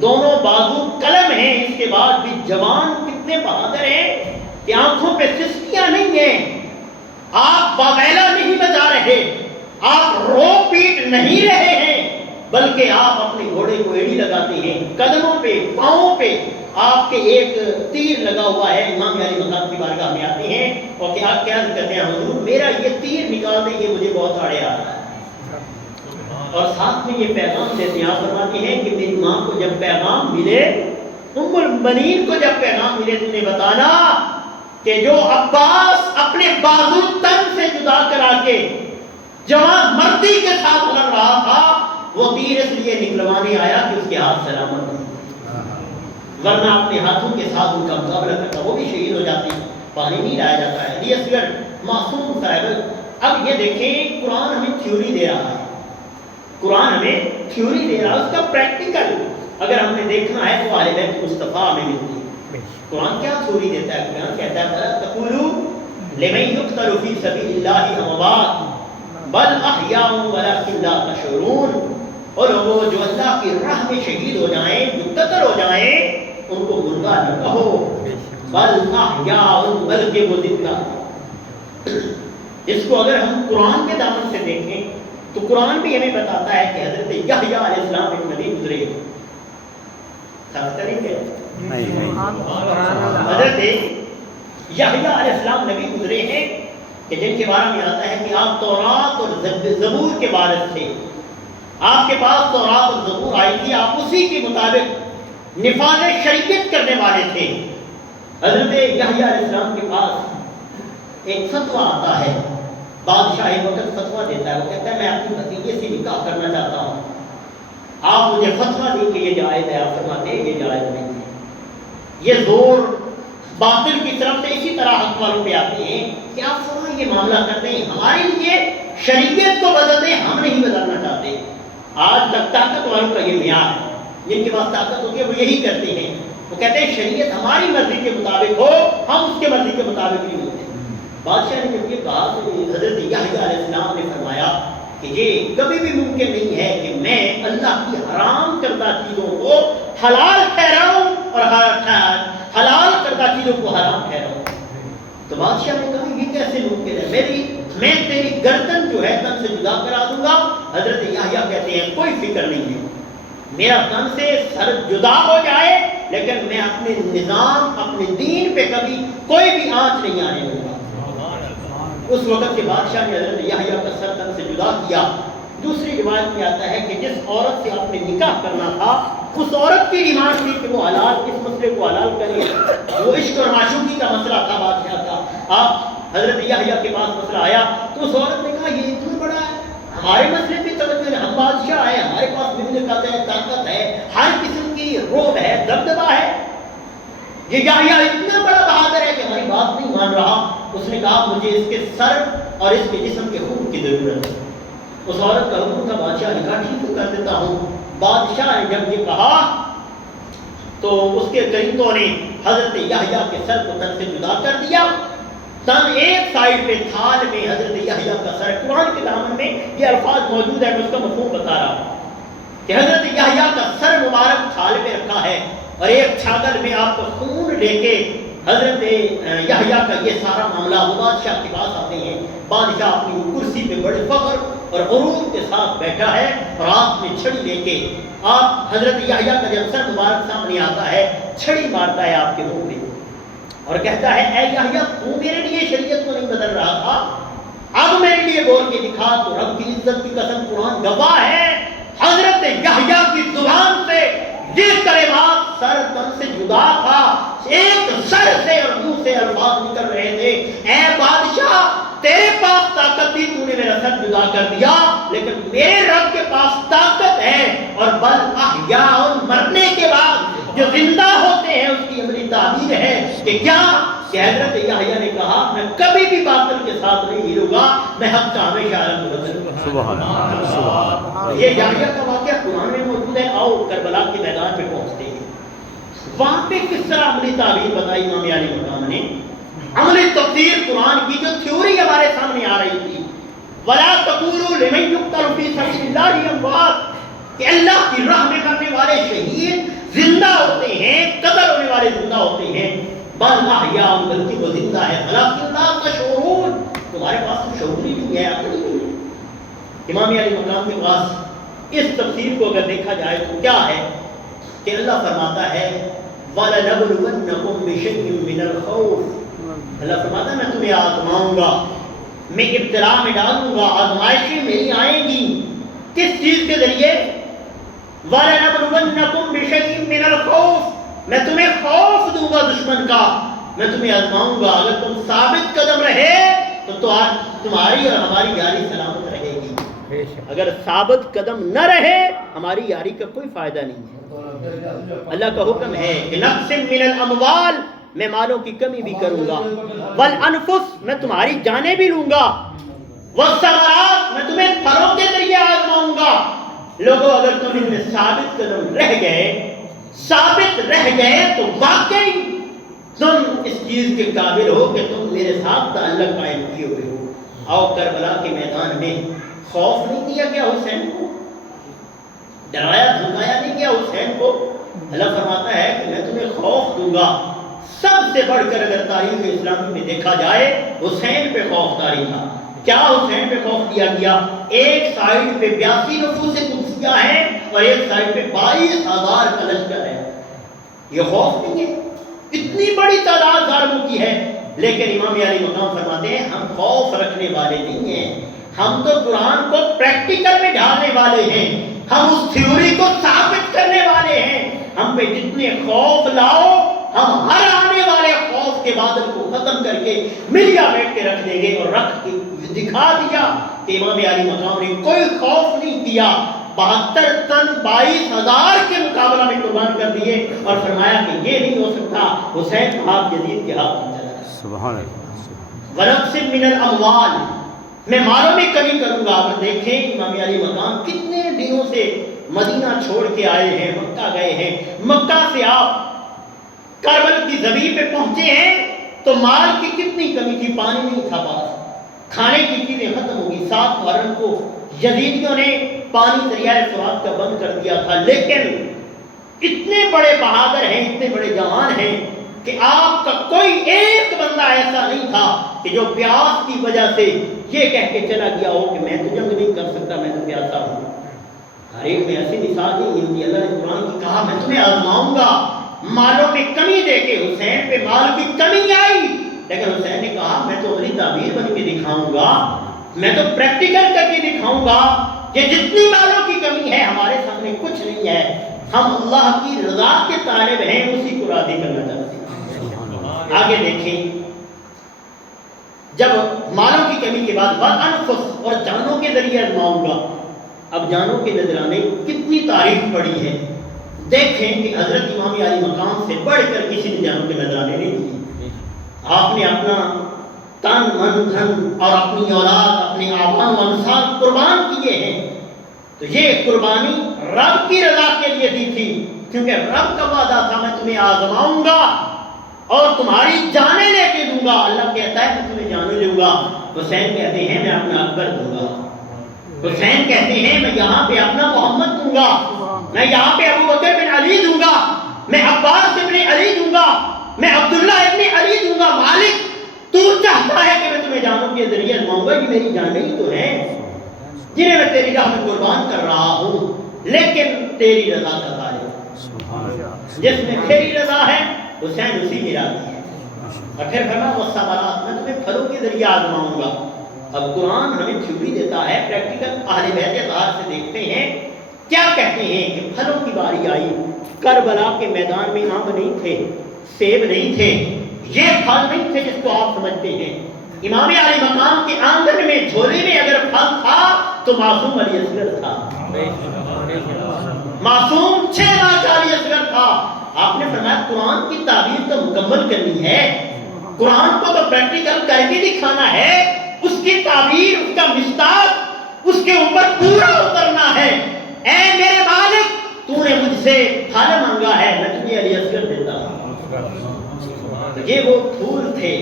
دونوں بازو قلم ہیں، اس کے بعد بھی جوان کتنے بہادر ہیں کہ آنکھوں پہ سسکیاں نہیں ہیں، آپ واویلا نہیں بجا رہے، آپ رو پیٹ نہیں رہے ہیں، بلکہ آپ اپنے گھوڑے کو ایڑی لگاتے ہیں، قدموں پہ، پاؤں پہ آپ کے ایک تیر لگا ہوا ہے۔ امام علی مقام کی بارگاہ میں آتے ہیں اور کیا کہتے ہیں حضور میرا یہ تیر نکال دیں، یہ مجھے بہت آڑے آ رہا ہے، اور ساتھ میں یہ پیغام دیتے ہیں۔ آپ فرماتے ہیں کہ میری ماں کو جب پیغام ملے، ام البنین کو جب پیغام ملے، تم نے بتانا کہ جو عباس اپنے بازو تن سے جدا کرا کے جوان مردی کے ساتھ لڑ رہا تھا، وہ تیر اس لیے نکلوانے آیا کہ اس کے ہاتھ سلامت نہیں، ورنہ اپنے ہاتھوں کے ساتھ ان کا مقابلہ کرتا وہ بھی شہید ہو جاتی۔ پانی نہیں لایا جاتا ہے، علی اصغر معصوم صاحب۔ اب یہ دیکھیں قرآن ہمیں تھیوری دے رہا ہے، قرآن ہمیں تھیوری دے رہا ہے، اس کا پریکٹیکل اگر ہم نے دیکھنا ہے تو اہل بیت مصطفیٰ ہمیں ملتی ہے۔ قرآن کیا تھیوری دیتا ہے؟ قرآن کہتا ہے فَلَا تَقُولُوا لِمَن يُقْتَلُ فِي سَبِيلِ اللَّهِ أَمْوَاتٌ بَلْ أَحْيَاءٌ وَلَٰكِن لَّا تَشْعُرُونَ۔ اور وہ جو اللہ کی راہ میں شہید ہو جائیں، جو قتل ہو جائیں، ان کو مردہ نہ کہو، بل احیاء، بلکہ وہ زندہ۔ اس کو اگر ہم قرآن کے دامن سے دیکھیں تو قرآن بھی ہمیں بتاتا ہے کہ حضرت یحییٰ علیہ السلام ایک نبی گزرے، سمجھتے نہیں کہ حضرت یحییٰ علیہ السلام نبی گزرے ہیں کہ جن کے بارے میں آتا ہے کہ آپ تورات اور زبور کے وارث تھے، آپ کے پاس تورات اور زبور آئی تھی، آپ اسی کے مطابق نفاذ شریعت کرنے والے تھے۔ حضرت یحییٰ علیہ السلام کے پاس ایک فتویٰ آتا ہے، بادشاہ ایک وقت فتویٰ دیتا ہے، وہ کہتا ہے میں اپنی بھتیجے سے نکاح کرنا چاہتا ہوں، آپ مجھے فتویٰ دیں کہ یہ جائز ہے، آپ فرماتے ہیں یہ جائز نہیں ہے۔ یہ زور باطل کی طرف سے اسی طرح حق والوں پہ آتے ہیں کہ آپ فرمائیں یہ معاملہ کر دیں، ہمارے لیے شریعت کو بدل دیں، ہم نہیں بدلنا چاہتے۔ آج تک طاقت والوں کا یہ معیار ہے، جن کے پاس طاقت ہوتی ہے وہ یہی کرتے ہیں، وہ کہتے ہیں شریعت ہماری مرضی کے مطابق ہو، ہم اس کے مرضی کے مطابق نہیں ہوتے۔ بادشاہ نے جب یہ کہا تو حضرت یحییٰ علیہ السلام نے فرمایا کہ یہ کبھی بھی ممکن نہیں ہے کہ میں اللہ کی حرام کردہ چیزوں کو حلال ٹھہراؤں اور حلال کردہ چیزوں کو حرام ٹھہراؤں۔ تو بادشاہ نے کہا یہ کیسے ممکن ہے، میں تیری گردن جو ہے تن سے جدا کرا دوں گا۔ حضرت یحییٰ کہتے ہیں کوئی فکر نہیں ہے، میرا تن سے سر جدا ہو جائے لیکن میں اپنے نظام اپنے دین پہ کبھی کوئی بھی آنچ نہیں آنے دوں گا۔ اس وقت کے بادشاہ نے حضرت یحییٰ کا سر تن سے جدا کیا۔ دوسری روایت میں آتا ہے کہ جس عورت سے آپ نے نکاح کرنا تھا اس عورت کی ڈیمانڈ تھی کہ وہ حلال اس مسئلے کو حلال کرے، وہ عشق اور معشوقی کا مسئلہ تھا بادشاہ کا۔ آپ حضرت یحییٰ کے پاس مسئلہ آیا تو اس عورت نے کہا یہ اتنا بڑا ہے، ہمارے مسئلے پہ توجہ نہیں، ہم بادشاہ ہیں، ہمارے پاس مملکت ہے، طاقت ہے، ہر قسم کی روب ہے، دبدبہ ہے، یہ یحییٰ اتنا بڑا بہادر ہے کہ ہماری بات نہیں مان رہا۔ اس نے کہا مجھے اس کے سر اور اس کے جسم کے خون کی ضرورت ہے۔ اس عورت کا حکم تھا، بادشاہ نے کہا ٹھیک کر دیتا ہوں۔ بادشاہ نے جب یہ کہا تو اس کے قریبوں نے حضرت یحییٰ کے سر کو تن سے جدا کر دیا۔ تن ایک سائڈ پہ تھال میں حضرت یحییٰ کا سر، قرآن کے دامن میں یہ الفاظ موجود ہے، میں اس کا مفہوم بتا رہا ہوں کہ حضرت یحییٰ کا سر مبارک تھال میں رکھا ہے اور ایک چھاگل میں آپ کو خون لے کے حضرت یحییٰ کا یہ سارا معاملہ وہ بادشاہ کے پاس آتے ہیں۔ بادشاہ اپنی کرسی پہ بڑے فخر اور غرور کے ساتھ بیٹھا ہے اور ہاتھ میں چھڑی لے کے آپ حضرت یحییٰ کا جب سر مبارک سامنے آتا ہے چھڑی مارتا ہے آپ کے منہ پہ اور کہتا ہے اے یحییٰ تو میرے لیے شریعت کو نہیں بدل رہا تھا، اب میرے لیے بول کے دکھا۔ تو رب کی عزت کی قسم قرآن گواہ ہے، حضرت یحییٰ کی زبان سے جس کلمات سر تن سے جدا تھا، ایک سر سے اور منہ سے الفاظ نکل رہے تھے، اے بادشاہ تیرے پاس طاقت تھی، تو نے میرا سر جدا کر دیا، لیکن میرے رب کے پاس طاقت ہے اور بل احیاء، مرنے کے بعد جو زندہ ہوتے ہیں اس کی عملی تعبیر ہے کہ کیا کہ حضرت یحییٰ نے کہا میں کبھی بھی باطل کے ساتھ نہیں ہلوں گا، میں حق کا ہمیشہ علم رہوں گا۔ سبحان اللہ، سبحان اللہ۔ یہ یحییٰ کا واقعہ قرآن میں موجود ہے۔ آؤ کربلا کے میدان پہ پہنچتے ہیں، وہاں پہ کس طرح عملی تعبیر بتائی امام علی مقام نے، عملی تفسیر قرآن کی جو تھیوری ہمارے سامنے آ رہی تھی، وَلَا تَقُولُوا لِمَن يُقْتَلُ فِي سَبِيلِ اللَّهِ أَمْوَاتٌ، کہ اللہ کی راہ میں کرنے والے شہید زندہ ہوتے ہیں، قتل ہونے والے زندہ ہوتے ہیں، بل احیاء، بلکہ وہ زندہ ہے، وَلَٰكِن لَا تَشْعُرُونَ، تمہارے پاس تو شعور ہی نہیں ہے، عقل ہی نہیں ہے۔ امام علی مقام کے پاس اس تفسیر کو اگر دیکھا جائے تو کیا ہے کہ اللہ فرماتا ہے وَلَنَبْلُوَنَّكُمْ بِشَيْءٍ مِّنَ الْخَوْفِ، اللہ فرماتا ہے میں تمہیں آزماؤں گا، میں ابتلا میں ڈالوں گا، آزمائشیں میری آئیں گی، کس چیز کے ذریعے؟ وَلَنَبْلُوَنَّكُمْ بِشَيْءٍ مِّنَ الْخَوْفِ، میں تمہیں خوف دوں گا دشمن کا، میں تمہیں آزماؤں گا، اگر تم ثابت قدم رہے تو تمہاری اور ہماری یاری سلامت رہے گی، اگر ثابت قدم نہ رہے ہماری یاری کا کوئی فائدہ نہیں ہے۔ اللہ کا حکم ہے کہ نقص من الاموال، میں مالوں کی کمی بھی کروں گا، والانفس، میں تمہاری جانیں بھی لوں گا، والثمرات، میں تمہیں پھلوں کے ذریعے آزماؤں گا۔ لوگوں اگر تم ان میں ثابت قدم رہ گئے تو واقعی تم اس چیز کے قابل ہو کہ تم میرے ساتھ تعلق قائم کیے ہوئے ہو۔ آؤ کربلا کے میدان میں خوف نہیں دیا گیا حسین کو، ڈرایا دھمکایا نہیں گیا حسین کو، اللہ فرماتا ہے کہ میں تمہیں خوف دوں گا۔ سب سے بڑھ کر اگر تاریخ اسلامی میں دیکھا جائے حسین پہ خوف طاری تھا، کیا حسین پہ خوف دیا گیا؟ ایک سائیڈ پہ 82 نفوس قدسیہ ہیں اور ایک سائیڈ پہ 22,000 کا لشکر ہے. یہ خوف نہیں ہے؟ اتنی بڑی تعداد ظالموں کی ہے. لیکن امام علی مقام فرماتے ہیں ہم خوف رکھنے والے نہیں ہیں, ہم تو قرآن کو پریکٹیکل میں ڈھالنے والے ہیں, ہم اس تھیوری کو ثابت کرنے والے ہیں. ہم پہ جتنے خوف لاؤ ہم ہر آنے والے خوف کے بادل کو ختم کر کے ملیا بیٹھ کے رکھ دیں گے. اور رکھ کے دکھا دیا کہ امام علی مقام نے کوئی خوف نہیں کیا. 72 تن 22,000 کے مقابلہ میں قربان کر دیے اور فرمایا کہ یہ نہیں ہو سکتا, حسین آپ یزید کے ہاتھ میں چلا. سبحان اللہ. وَنَقْصٍ مِّنَ الْأَمْوَالِ, میں مالوں میں کمی کروں گا. اور دیکھیں امام علی مقام کتنے دنوں سے مدینہ چھوڑ کے آئے ہیں, مکہ گئے ہیں. مکہ سے آپ کربل کی زمین پہ پہنچے ہیں تو مال کی کتنی کمی تھی, پانی نہیں تھا پاس, کھانے کی چیزیں ختم ہو گئی. 7 محرم کو یزیدیوں نے پانی دریائے فرات کا بند کر دیا تھا. لیکن اتنے بڑے بہادر ہیں, اتنے بڑے جوان ہیں کہ آپ کا کوئی ایک بندہ ایسا نہیں تھا کہ جو پیاس کی وجہ سے یہ کہہ کے چلا گیا ہو کہ میں تو جنگ نہیں کر سکتا, میں تو پیاسا ہوں. ہر ایک میں ایسی مثال نہیں ملتی. اللہ نے قرآن کی کہا میں تمہیں آزماؤں گا. مالوں میں کمی دے کے حسین پہ مال کی کمی آئی, لیکن حسین نے کہا میں تو اپنی تعبیر بن کے دکھاؤں گا, میں تو پریکٹیکل کر کے دکھاؤں گا کہ جتنی مالوں کی کمی ہے ہمارے سامنے کچھ نہیں ہے. ہم اللہ کی رضا کے طالب ہیں, اسی کو راضی کرنا چاہتے ہیں. آگے دیکھیں, جب مالوں کی کمی کے بعد وَأَنفُسِ, اور جانوں کے ذریعے آزماؤں گا. اب جانوں کے نذرانے کتنی تعریف پڑی ہے. دیکھیں کہ حضرت امام علی مقام سے بڑھ کر کسی نے جانوں کے نذرانے نہیں دیے. آپ نے اپنا تن من دھن اور اپنی اولاد, اپنے آبان و انسان قربان کیے ہیں. تو یہ قربانی رب کی رضا کے لیے دی تھی, کیونکہ رب کا وعدہ تھا میں تمہیں آزماؤں گا اور تمہاری جانیں لے کے دوں گا. اللہ کہتا ہے میں تمہیں جانیں دوں گا. حسین کہتے ہیں میں اپنا اکبر دوں گا. حسین کہتے ہیں میں یہاں پہ اپنا محمد دوں گا, میں یہاں پہ ابو بکر بن علی دوں گا, میں عباس ابن علی دوں گا, میں عبداللہ ابن علی دوں گا. مالک تو چاہتا ہے کہ میں تمہیں جانوں کے ذریعے آزماؤں گا, یہ میری جانیں ہی تو ہیں جنہیں میں تیری راہ میں قربان کر رہا ہوں, لیکن تیری رضا کا طالب, جس میں تیری رضا ہے حسین اسی میں راضی ہے. اور پھر فرمایا والثمرات, میں تمہیں پھلوں کے ذریعے آزماؤں گا. اب قرآن ہمیں تھیوری دیتا ہے, پریکٹیکل اہل بیت اطہار سے دیکھتے ہیں کیا کہتے ہیں کہ پھلوں کی باری آئی. کربلا کے میدان میں آم نہیں تھے, سیب نہیں تھے, یہ پھل نہیں تھے جس کو آپ سمجھتے ہیں. امام علی مقام کے آنگن میں جھولے میں اگر پھل تھا تو معصوم علی اصغر تھا. معصوم 6 ماہ کا علی اصغر تھا. آپ نے فرمایا قرآن کی تعبیر تو مکمل کرنی ہے, قرآن کو تو پریکٹیکل کر کے دکھانا ہے, اس کی تعبیر, اس کا مصداق اس کے اوپر پورا اترنا ہے. اے میرے مالک تو نے مجھ سے پھل مانگا ہے, میں تمہیں علی اصغر دیتا ہوں. یہ وہ پھول تھے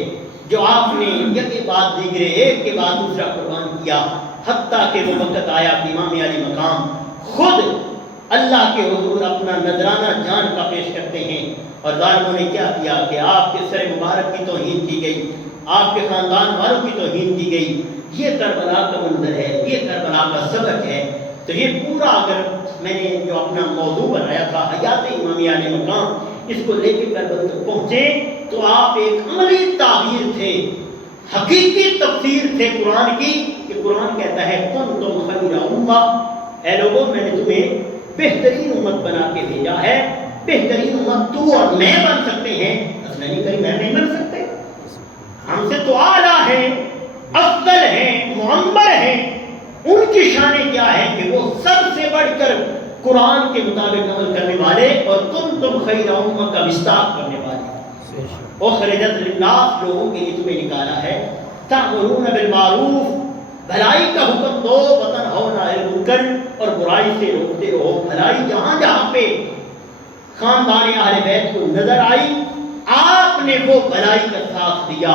جو آپ نے یک کے بعد دیگرے, ایک کے بعد دوسرا قربان کیا, حتیٰ کہ وہ وقت آیا کہ امام علی مقام خود اللہ کے حضور اپنا نذرانہ جان کا پیش کرتے ہیں. اور ظالموں نے کیا کیا کہ آپ کے سر مبارک کی توہین کی گئی, آپ کے خاندان والوں کی توہین کی گئی. یہ کربلا کا منظر ہے, یہ کربلا کا سبق ہے. تو یہ پورا اگر میں نے جو اپنا موضوع بنایا تھا حیات امام علی مقام, اس کو لے کے کربلا تک پہنچے تو آپ ایک عملی تعبیر تھے, حقیقی تفسیر تھے قرآن کی, کہ قرآن کہتا ہے کنتم خیر امہ, اے لوگوں میں نے تمہیں بہترین امت بنا کے بھیجا ہے. بہترین امت تو اور میں بن سکتے ہیں, اصلا نہیں کہیں میں نہیں بن سکتے. ہم سے تو اعلیٰ ہیں, افضل ہیں, معمر ہیں. ان کی شانیں کیا ہے کہ وہ سب سے بڑھ کر قرآن کے مطابق عمل کرنے والے اور کنتم خیر امہ کا مصداق کرنے والے. اخرجت للناس, لوگوں کے لیے تمہیں نکالا ہے. تأمرون بالمعروف, بھلائی کا حکم دو, وتنہون عن المنکر, اور برائی سے روکتے رہو. بھلائی جہاں جہاں پہ خاندان اہل بیت کو نظر آئی آپ نے وہ بھلائی کا ساتھ دیا.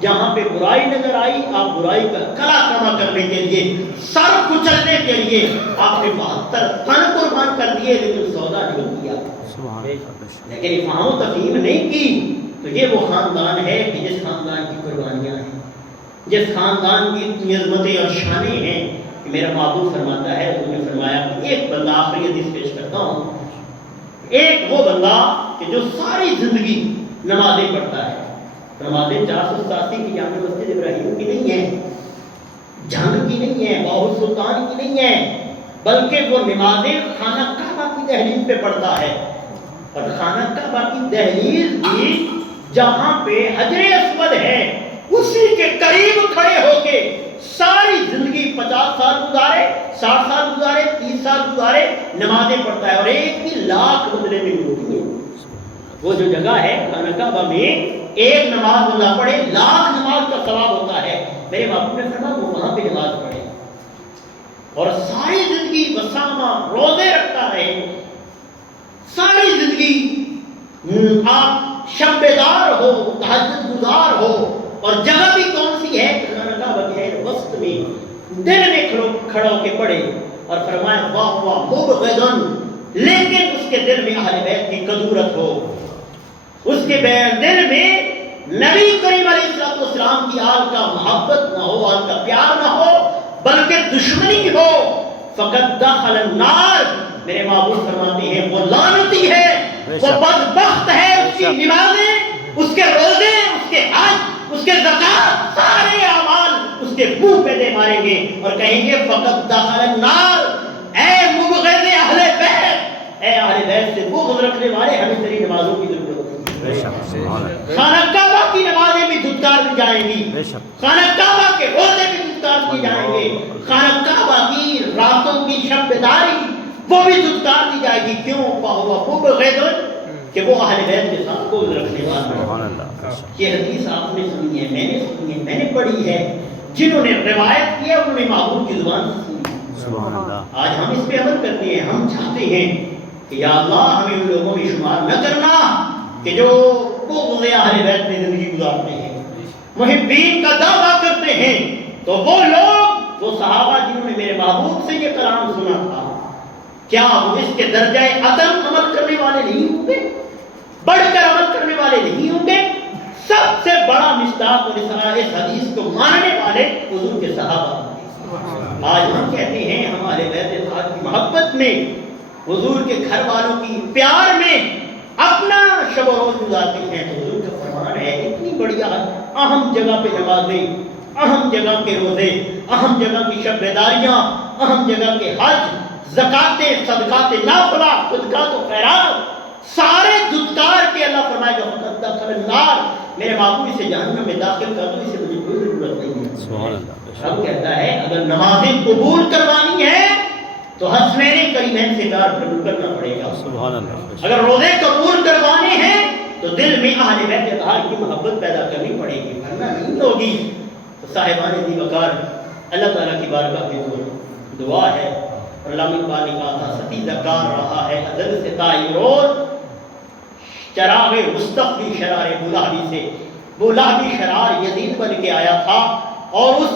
جہاں پہ برائی نظر آئی آپ برائی کا کلا کما کرنے کے لیے, سر کچلنے کے لیے آپ نے 72 تن قربان کر دیے, لیکن سودا نہیں کیا, لیکن افہام و تفہیم نہیں کی. تو یہ وہ خاندان ہے کہ جس خاندان کی قربانیاں ہیں. جس خاندان کی اتنی عظمتیں اور شانیں ہیں کہ میرا محبوب فرماتا ہے، انہوں نے فرمایا کہ ایک بندہ، آخری حدیث پیش کرتا ہوں، ایک وہ بندہ کہ جو ساری زندگی نمازیں پڑھتا ہے. نمازیں 487 کی جامع مسجد ابراہیم کی نہیں ہیں، جھنگ کی نہیں ہے، باہو سلطان کی نہیں ہے، بلکہ وہ نمازیں خانہ کعبہ کی دہلیز پہ پڑھتا ہے. اور خانہ کعبہ کی دہلیز بھی جہاں پہ حجر اسود ہے اسی کے قریب کھڑے ہو کے ساری زندگی 50 سال گزارے، 60 سال گزارے، 30 سال گزارے، نمازیں پڑھتا ہے، اور ایک بھی لاکھ بدلے میں ملتی ہے. وہ جو جگہ ہے خانہ کعبہ میں، ایک نماز بندہ پڑھے 1,00,000 نماز کا ثواب ہوتا ہے. میرے باپو نے فرمایا وہ وہاں پہ نماز پڑھے اور ساری زندگی وسامہ روزے رکھتا رہے، ساری زندگی آپ شب بیدار ہو، تہجد گزار ہو، اور جگہ بھی کون سی ہے؟ خانہ کعبہ کے وسط میں، دل میں کھڑا ہو کے پڑھے اور فرمایا واہ واہ مبغضن، لیکن اس کے دل میں اہل بیت کی قدورت ہو، اس کے دل میں نبی کریم علیہ السلام کی آل کا محبت نہ ہو، آل کا پیار نہ ہو، بلکہ دشمنی ہو، فقط دخل النار. میرے محبوب فرماتے ہیں وہ لعنتی ہے، وہ بدبخت ہے. اس کی نمازیں، اس کے روزے، اس کے حج، اس کے زکات، سارے اعمال اس کے منہ پہ دے ماریں گے اور کہیں گے فقط دخل النار. اے مبغض اہل بیت، اے اہل بیت سے بغض رکھنے والے، ہمیں تیری نمازوں کی ضرورت ہے. خانہ کعبہ کی نمازیں بھی دھتکار دی جائیں گی، خانہ کعبہ کے روزے بھی دھتکار دیے جائیں گے، خانہ کعبہ کی راتوں کی شب بیداری وہ بھی دھتکار دی جائے گی. کیوں؟ فہو مبغض، کہ وہ اہل بیت کے ساتھ بغض رکھنے والا ہے. یہ حدیث آپ نے سنی ہے، میں نے سنی ہے، میں نے پڑھی ہے، جنہوں نے روایت کی ہے انہوں نے محبوب کی زبان سے سنی. آج ہم اس پہ عمل کرتے ہیں. ہم چاہتے ہیں کہ یا اللہ ہمیں ان لوگوں میں شمار نہ کرنا کہ جو بغض اہل بیت میں زندگی گزارتے ہیں، محبین کا دعویٰ کرتے ہیں. تو وہ لوگ، وہ صحابہ جنہوں نے میرے محبوب سے یہ کلام سنا تھا، کیا وہ اس کے درجہ عدم عمل کرنے والے نہیں ہوں گے؟ بڑھ کر عمل کرنے والے نہیں ہوں گے؟ سب سے بڑا مصداق اور اس حدیث کو ماننے والے حضور کے صحابہ. آج ہم کہتے ہیں ہم اہل بیت پاک کی محبت میں، حضور کے گھر والوں کی پیار میں اپنا شب و روز گزارتے ہیں. تو حضور کا فرمان ہے اتنی بڑھیا اہم جگہ پہ نمازیں، اہم جگہ کے روزے، اہم جگہ کی شب بیداریاں، اہم جگہ کے حج، زکاتیں، صدقات نافلہ، صدقات و خیرات، سارے دھتکار کے اللہ فرمائے گا فقط دخل النار. میرے محبوب اسے جہنم میں داخل کر دو، اسے مجھے کوئی ضرورت نہیں ہے. سبحان اللہ. اب کہتا ہے اگر نمازیں قبول کروانی ہے تو حسنین کریمین سے پیار قبول کرنا پڑے گا. سبحان اللہ. اگر روزے قبول کروانے ہیں تو دل میں اہل بیت اطہار کی محبت پیدا کرنی پڑے گی، ورنہ نہیں ہوگی. تو صاحبان دی وقار، اللہ تعالیٰ کی بارگاہ میں دعا ہے. علامہ اقبال نے کہا تھا ستی زکار رہا ہے ازل سے تا امروز، چراغ مستقبی شرار بولہبی سے. بولہبی شرار یزید بن کے آیا تھا اور اس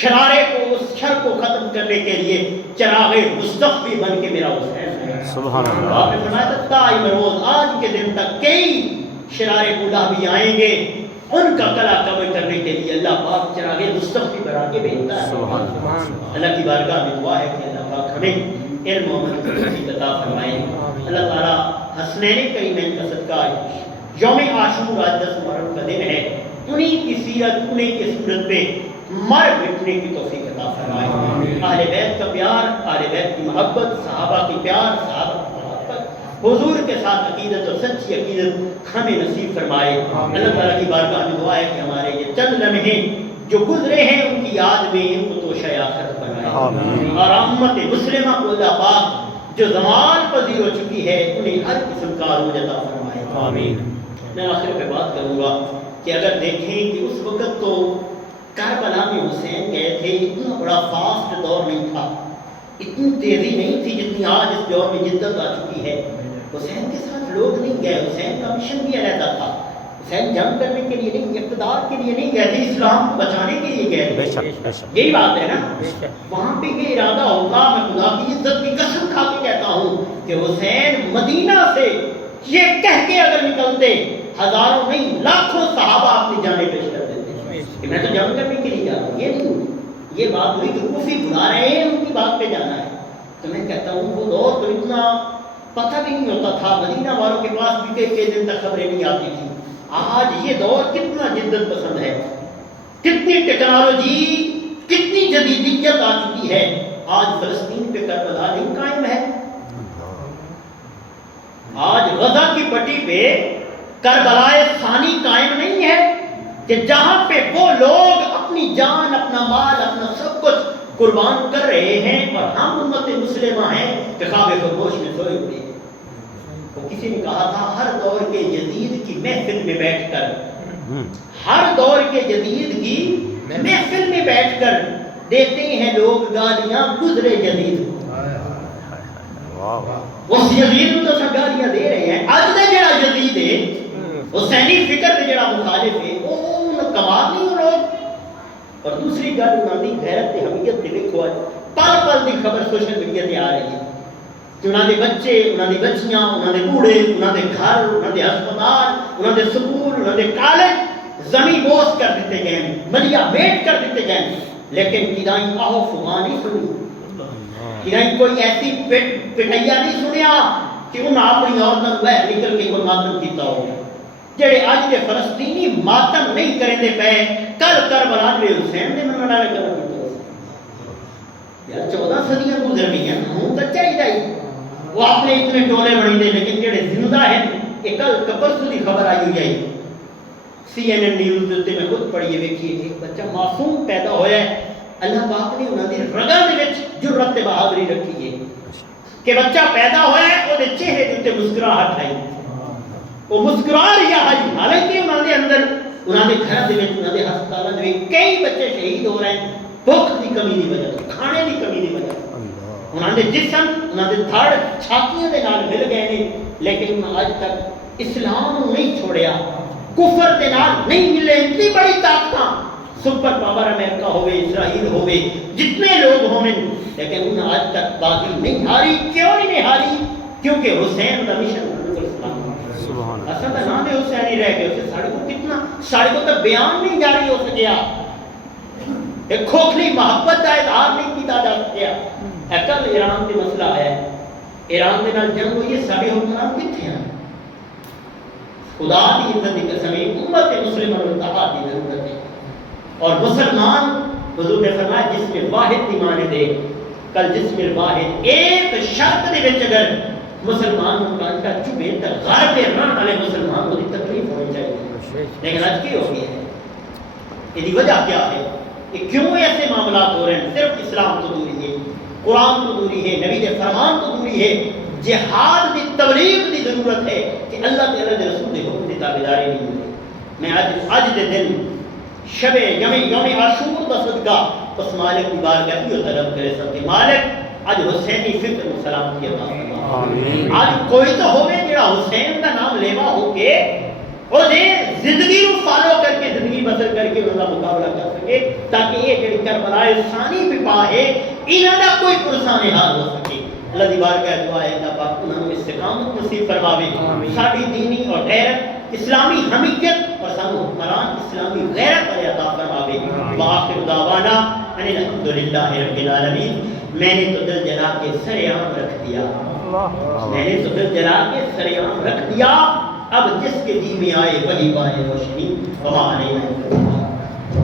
شرارے کو، اس شر کو ختم کرنے کے لیے چراغ مستقبی بن کے میرا حسین ہے. سبحان اللہ. آپ نے فرمایا تھا تا امروز، آج کے دن تک کئی شرارے بولہبی آئیں گے، ان کا کلا کم کرنے کے لیے اللہ پاک چراغ مستقبی بنا کے بھیجتا ہے. سبحان اللہ. اللہ کی بارگاہ میں دعا ہے کہ اللہ پاک ہمیں علم و عمل کی توفیق عطا فرمائے. اللہ تعالیٰ حسنین کریمین کا صدقہ یوم عاشور آج 10 محرم کا دن ہے، انہی کی سیرت، انہی کی صورت پہ مر مٹنے کی توفیق عطا فرمائے. اہل بیت کا پیار، اہل بیت کی محبت، صحابہ کی پیار، صحابہ کی محبت، حضور کے ساتھ عقیدت اور سچی عقیدت ہمیں نصیب فرمائے. اللہ تعالیٰ کی بارگاہ میں دعا ہے کہ ہمارے یہ چند لمحے جو گزرے ہیں ان کی یاد میں ان کو توشہ آخرت بنائے، اور امت مسلمہ کو اللہ پاک جو زوال پذیر ہو چکی ہے انہیں ہر قسم کا عروج عطا فرمائے. آمین. میں آخر پہ بات کروں گا کہ اگر دیکھیں کہ اس وقت تو کربلا میں حسین گئے تھے، اتنا بڑا فاسٹ دور نہیں تھا، اتنی تیزی نہیں تھی جتنی آج اس دور میں جدت آ چکی ہے. حسین کے ساتھ لوگ نہیں گئے، حسین کا مشن بھی علیحدہ تھا. حسین جنگ کرنے کے لیے نہیں، اقتدار کے لیے نہیں گئے تھے، اسلام کو بچانے کے لیے گئے بے تھے. شک بے شک. یہی بات ہے نا. وہاں پہ یہ ارادہ ہوگا، میں خدا کی عزت کی قسم کھا کے کہتا ہوں کہ حسین مدینہ سے یہ کہہ کے اگر نکلتے، ہزاروں نہیں لاکھوں صحابہ اپنی جانیں پیش کر دیتے کہ میں تو جنگ کرنے کے لیے جا رہا ہوں، یہ نہیں ہوئی۔ یہ بات ہوئی کہ کوفی بلا رہے ہیں، ان کی بات پہ جانا ہے۔ تو میں کہتا ہوں وہ دور تو اتنا پتہ بھی نہیں ہوتا تھا، مدینہ والوں کے پاس بھی کئی دن تک خبریں نہیں آتی تھی۔ آج یہ دور کتنا جدت پسند ہے، کتنی ٹیکنالوجی، کتنی جدیدیت آ چکی ہے۔ آج فلسطین پہ کربلا نہیں قائم ہے، آج غزہ کی پٹی پہ کربلا ثانی قائم نہیں ہے، کہ جہاں پہ وہ لوگ اپنی جان، اپنا مال، اپنا سب کچھ قربان کر رہے ہیں اور ہم امت مسلمہ ہیں کہ خواب خرگوش میں سوئے ہوئے ہیں۔ تو کسی نے کہا تھا ہر دور کے یزید کی محفل میں بیٹھ کر، ہر دور کے یزید کی محفل میں بیٹھ کر دیتے ہیں لوگ گالیاں گزرے یزید کو۔ اس یزید کو تو سب گالیاں دے رہے ہیں۔ اج دے جڑا یزید ہے، حسینی فکر دے جڑا مخالف ہے، وہ کمال نہیں ہو لوگ۔ اور دوسری گل انہوں نے غیرت تے حمیت تے دیکھو، اج پل پل دی خبر سوشل میڈیا تے آ رہی ہے کہ انہوں نے بچے، انہوں نے بچیاں، انہوں نے بوڑھے، انہوں نے گھر، انہوں نے ہسپتال، انہوں نے سکول، انہوں نے کالج زمین بوس کر دیتے گئے، ملیا بیٹ کر دیتے گئے، لیکن کدائیں آہو فغاں نہیں سنی، کدائیں کوئی ایسی پٹھیا نہیں سنیا کہ انہوں اپنی عورتوں باہر نکل کے کوئی ماتم کیتا ہوگا۔ جڑے آج کے فلسطینی ماتم نہیں کریں دے پے، کل کربلا میں حسین نے مننا لے کر یار 14 صدیاں گزر گئی ہیں، ہوں تو چاہیے ہی وہ اپنے اتنے ٹولے بنی دے، لیکن جڑے زندہ ہیں یہ کل پرسوں کی خبر آئی ہوئی ہے CNN نیوز تے میں خود پڑھیے ویکھیے کہ ایک بچہ معصوم پیدا ہویا ہے، اللہ پاک نے انہاں دی رگاں دے وچ جرأت تے بہادری رکھی ہے کہ بچہ پیدا ہویا ہے، او دے چہرے دے تے مسکراہٹ آئی، وہ مسکرا رہا ہے، حالانکہ انہوں نے اندر، انہوں نے گھر دے وچ، انہوں نے ہسپتالاں دے وچ کئی بچے شہید ہو رہے ہیں بھوک دی کمی دی وجہ سے، کھانے دی کمی دی وجہ سے۔ انہوں نے جسم، انہوں نے دھڑ چھاتیاں دے نال مل گئے نے، لیکن انہوں آج تک اسلام نہیں چھوڑیا، کفر دے نال نہیں ملے۔ اتنی بڑی طاقتاں، سپر پاور امریکہ ہوئے، اسرائیل ہوئے، جتنے لوگ ہوئے، لیکن انہوں آج تک بازی نہیں ہاری۔ کیوں نہیں ہاری؟ کیونکہ حسین دا مشن اصل تو نہ دے حسین ہی رہ گئے، اسے ساڑھے کو کتنا، ساڑھے کو تو بیان نہیں جاری ہو سکیا، ایک کھوکھلی محبت کا اظہار نہیں کیتا جا سکیا۔ کل ایران کے مسئلہ آیا ہے، ایران کے نال جنگ ہوئی ہے، سارے حکمران کتنے ہیں؟ خدا کی عزت کی قسم، امت مسلمہ کو اتحاد کی ضرورت ہے، اور مسلمان حضور نے فرمایا جسم واحد ایمان دے، کل جسم واحد ایک شرط دے وچ اگر مسلمان کو کانٹا چبھے تو غرب رہن والے مسلمان کو تکلیف ہونی چاہیے، لیکن آج کی ہو گئی ہے؟ یہ وجہ کیا ہے؟ کہ کیوں ایسے معاملات ہو رہے ہیں؟ صرف اسلام تو دوری ہے، قرآن تو دوری ہے، نبی کے فرمان تو دوری ہے، جہاد دی تبلیغ دی ضرورت ہے کہ اللہ کے اللہ کے رسول کے حکم کی تابعداری نہیں ہوئی۔ میں آج دے دن شب یوم عاشور کا صدقہ اس مالک کی بارگاہ کی طلب کرے سب کہ مالک آج حسینی فکر و سلامتی عطا فرما۔ آج کوئی تو ہوئے جڑا حسین کا نام لیوا ہو کے وہ دے زندگی کو فالو کر کے، زندگی بسر کر کے انہوں کا مقابلہ کر سکے، تاکہ یہ جڑی کربلا ثانی پپا ہے انہوں کا کوئی پرسان حال ہو سکے۔ اللہ دی بارگاہ دعا ہے اللہ پاک انہوں نے استقامت نصیب فرماوے، ساری دینی اور غیرت، اسلامی حمیت اور سانو حکمران اسلامی غیرت پر عطا فرماوے۔ وآخر دعوانا ان الحمدللہ رب العالمین۔ میں نے تو دل جلا کے سر عام رکھ دیا، میں نے تو دل جلا کے سر عام رکھ دیا، اب جس کے جی میں آئے وہی پائے روشنی، وما علینا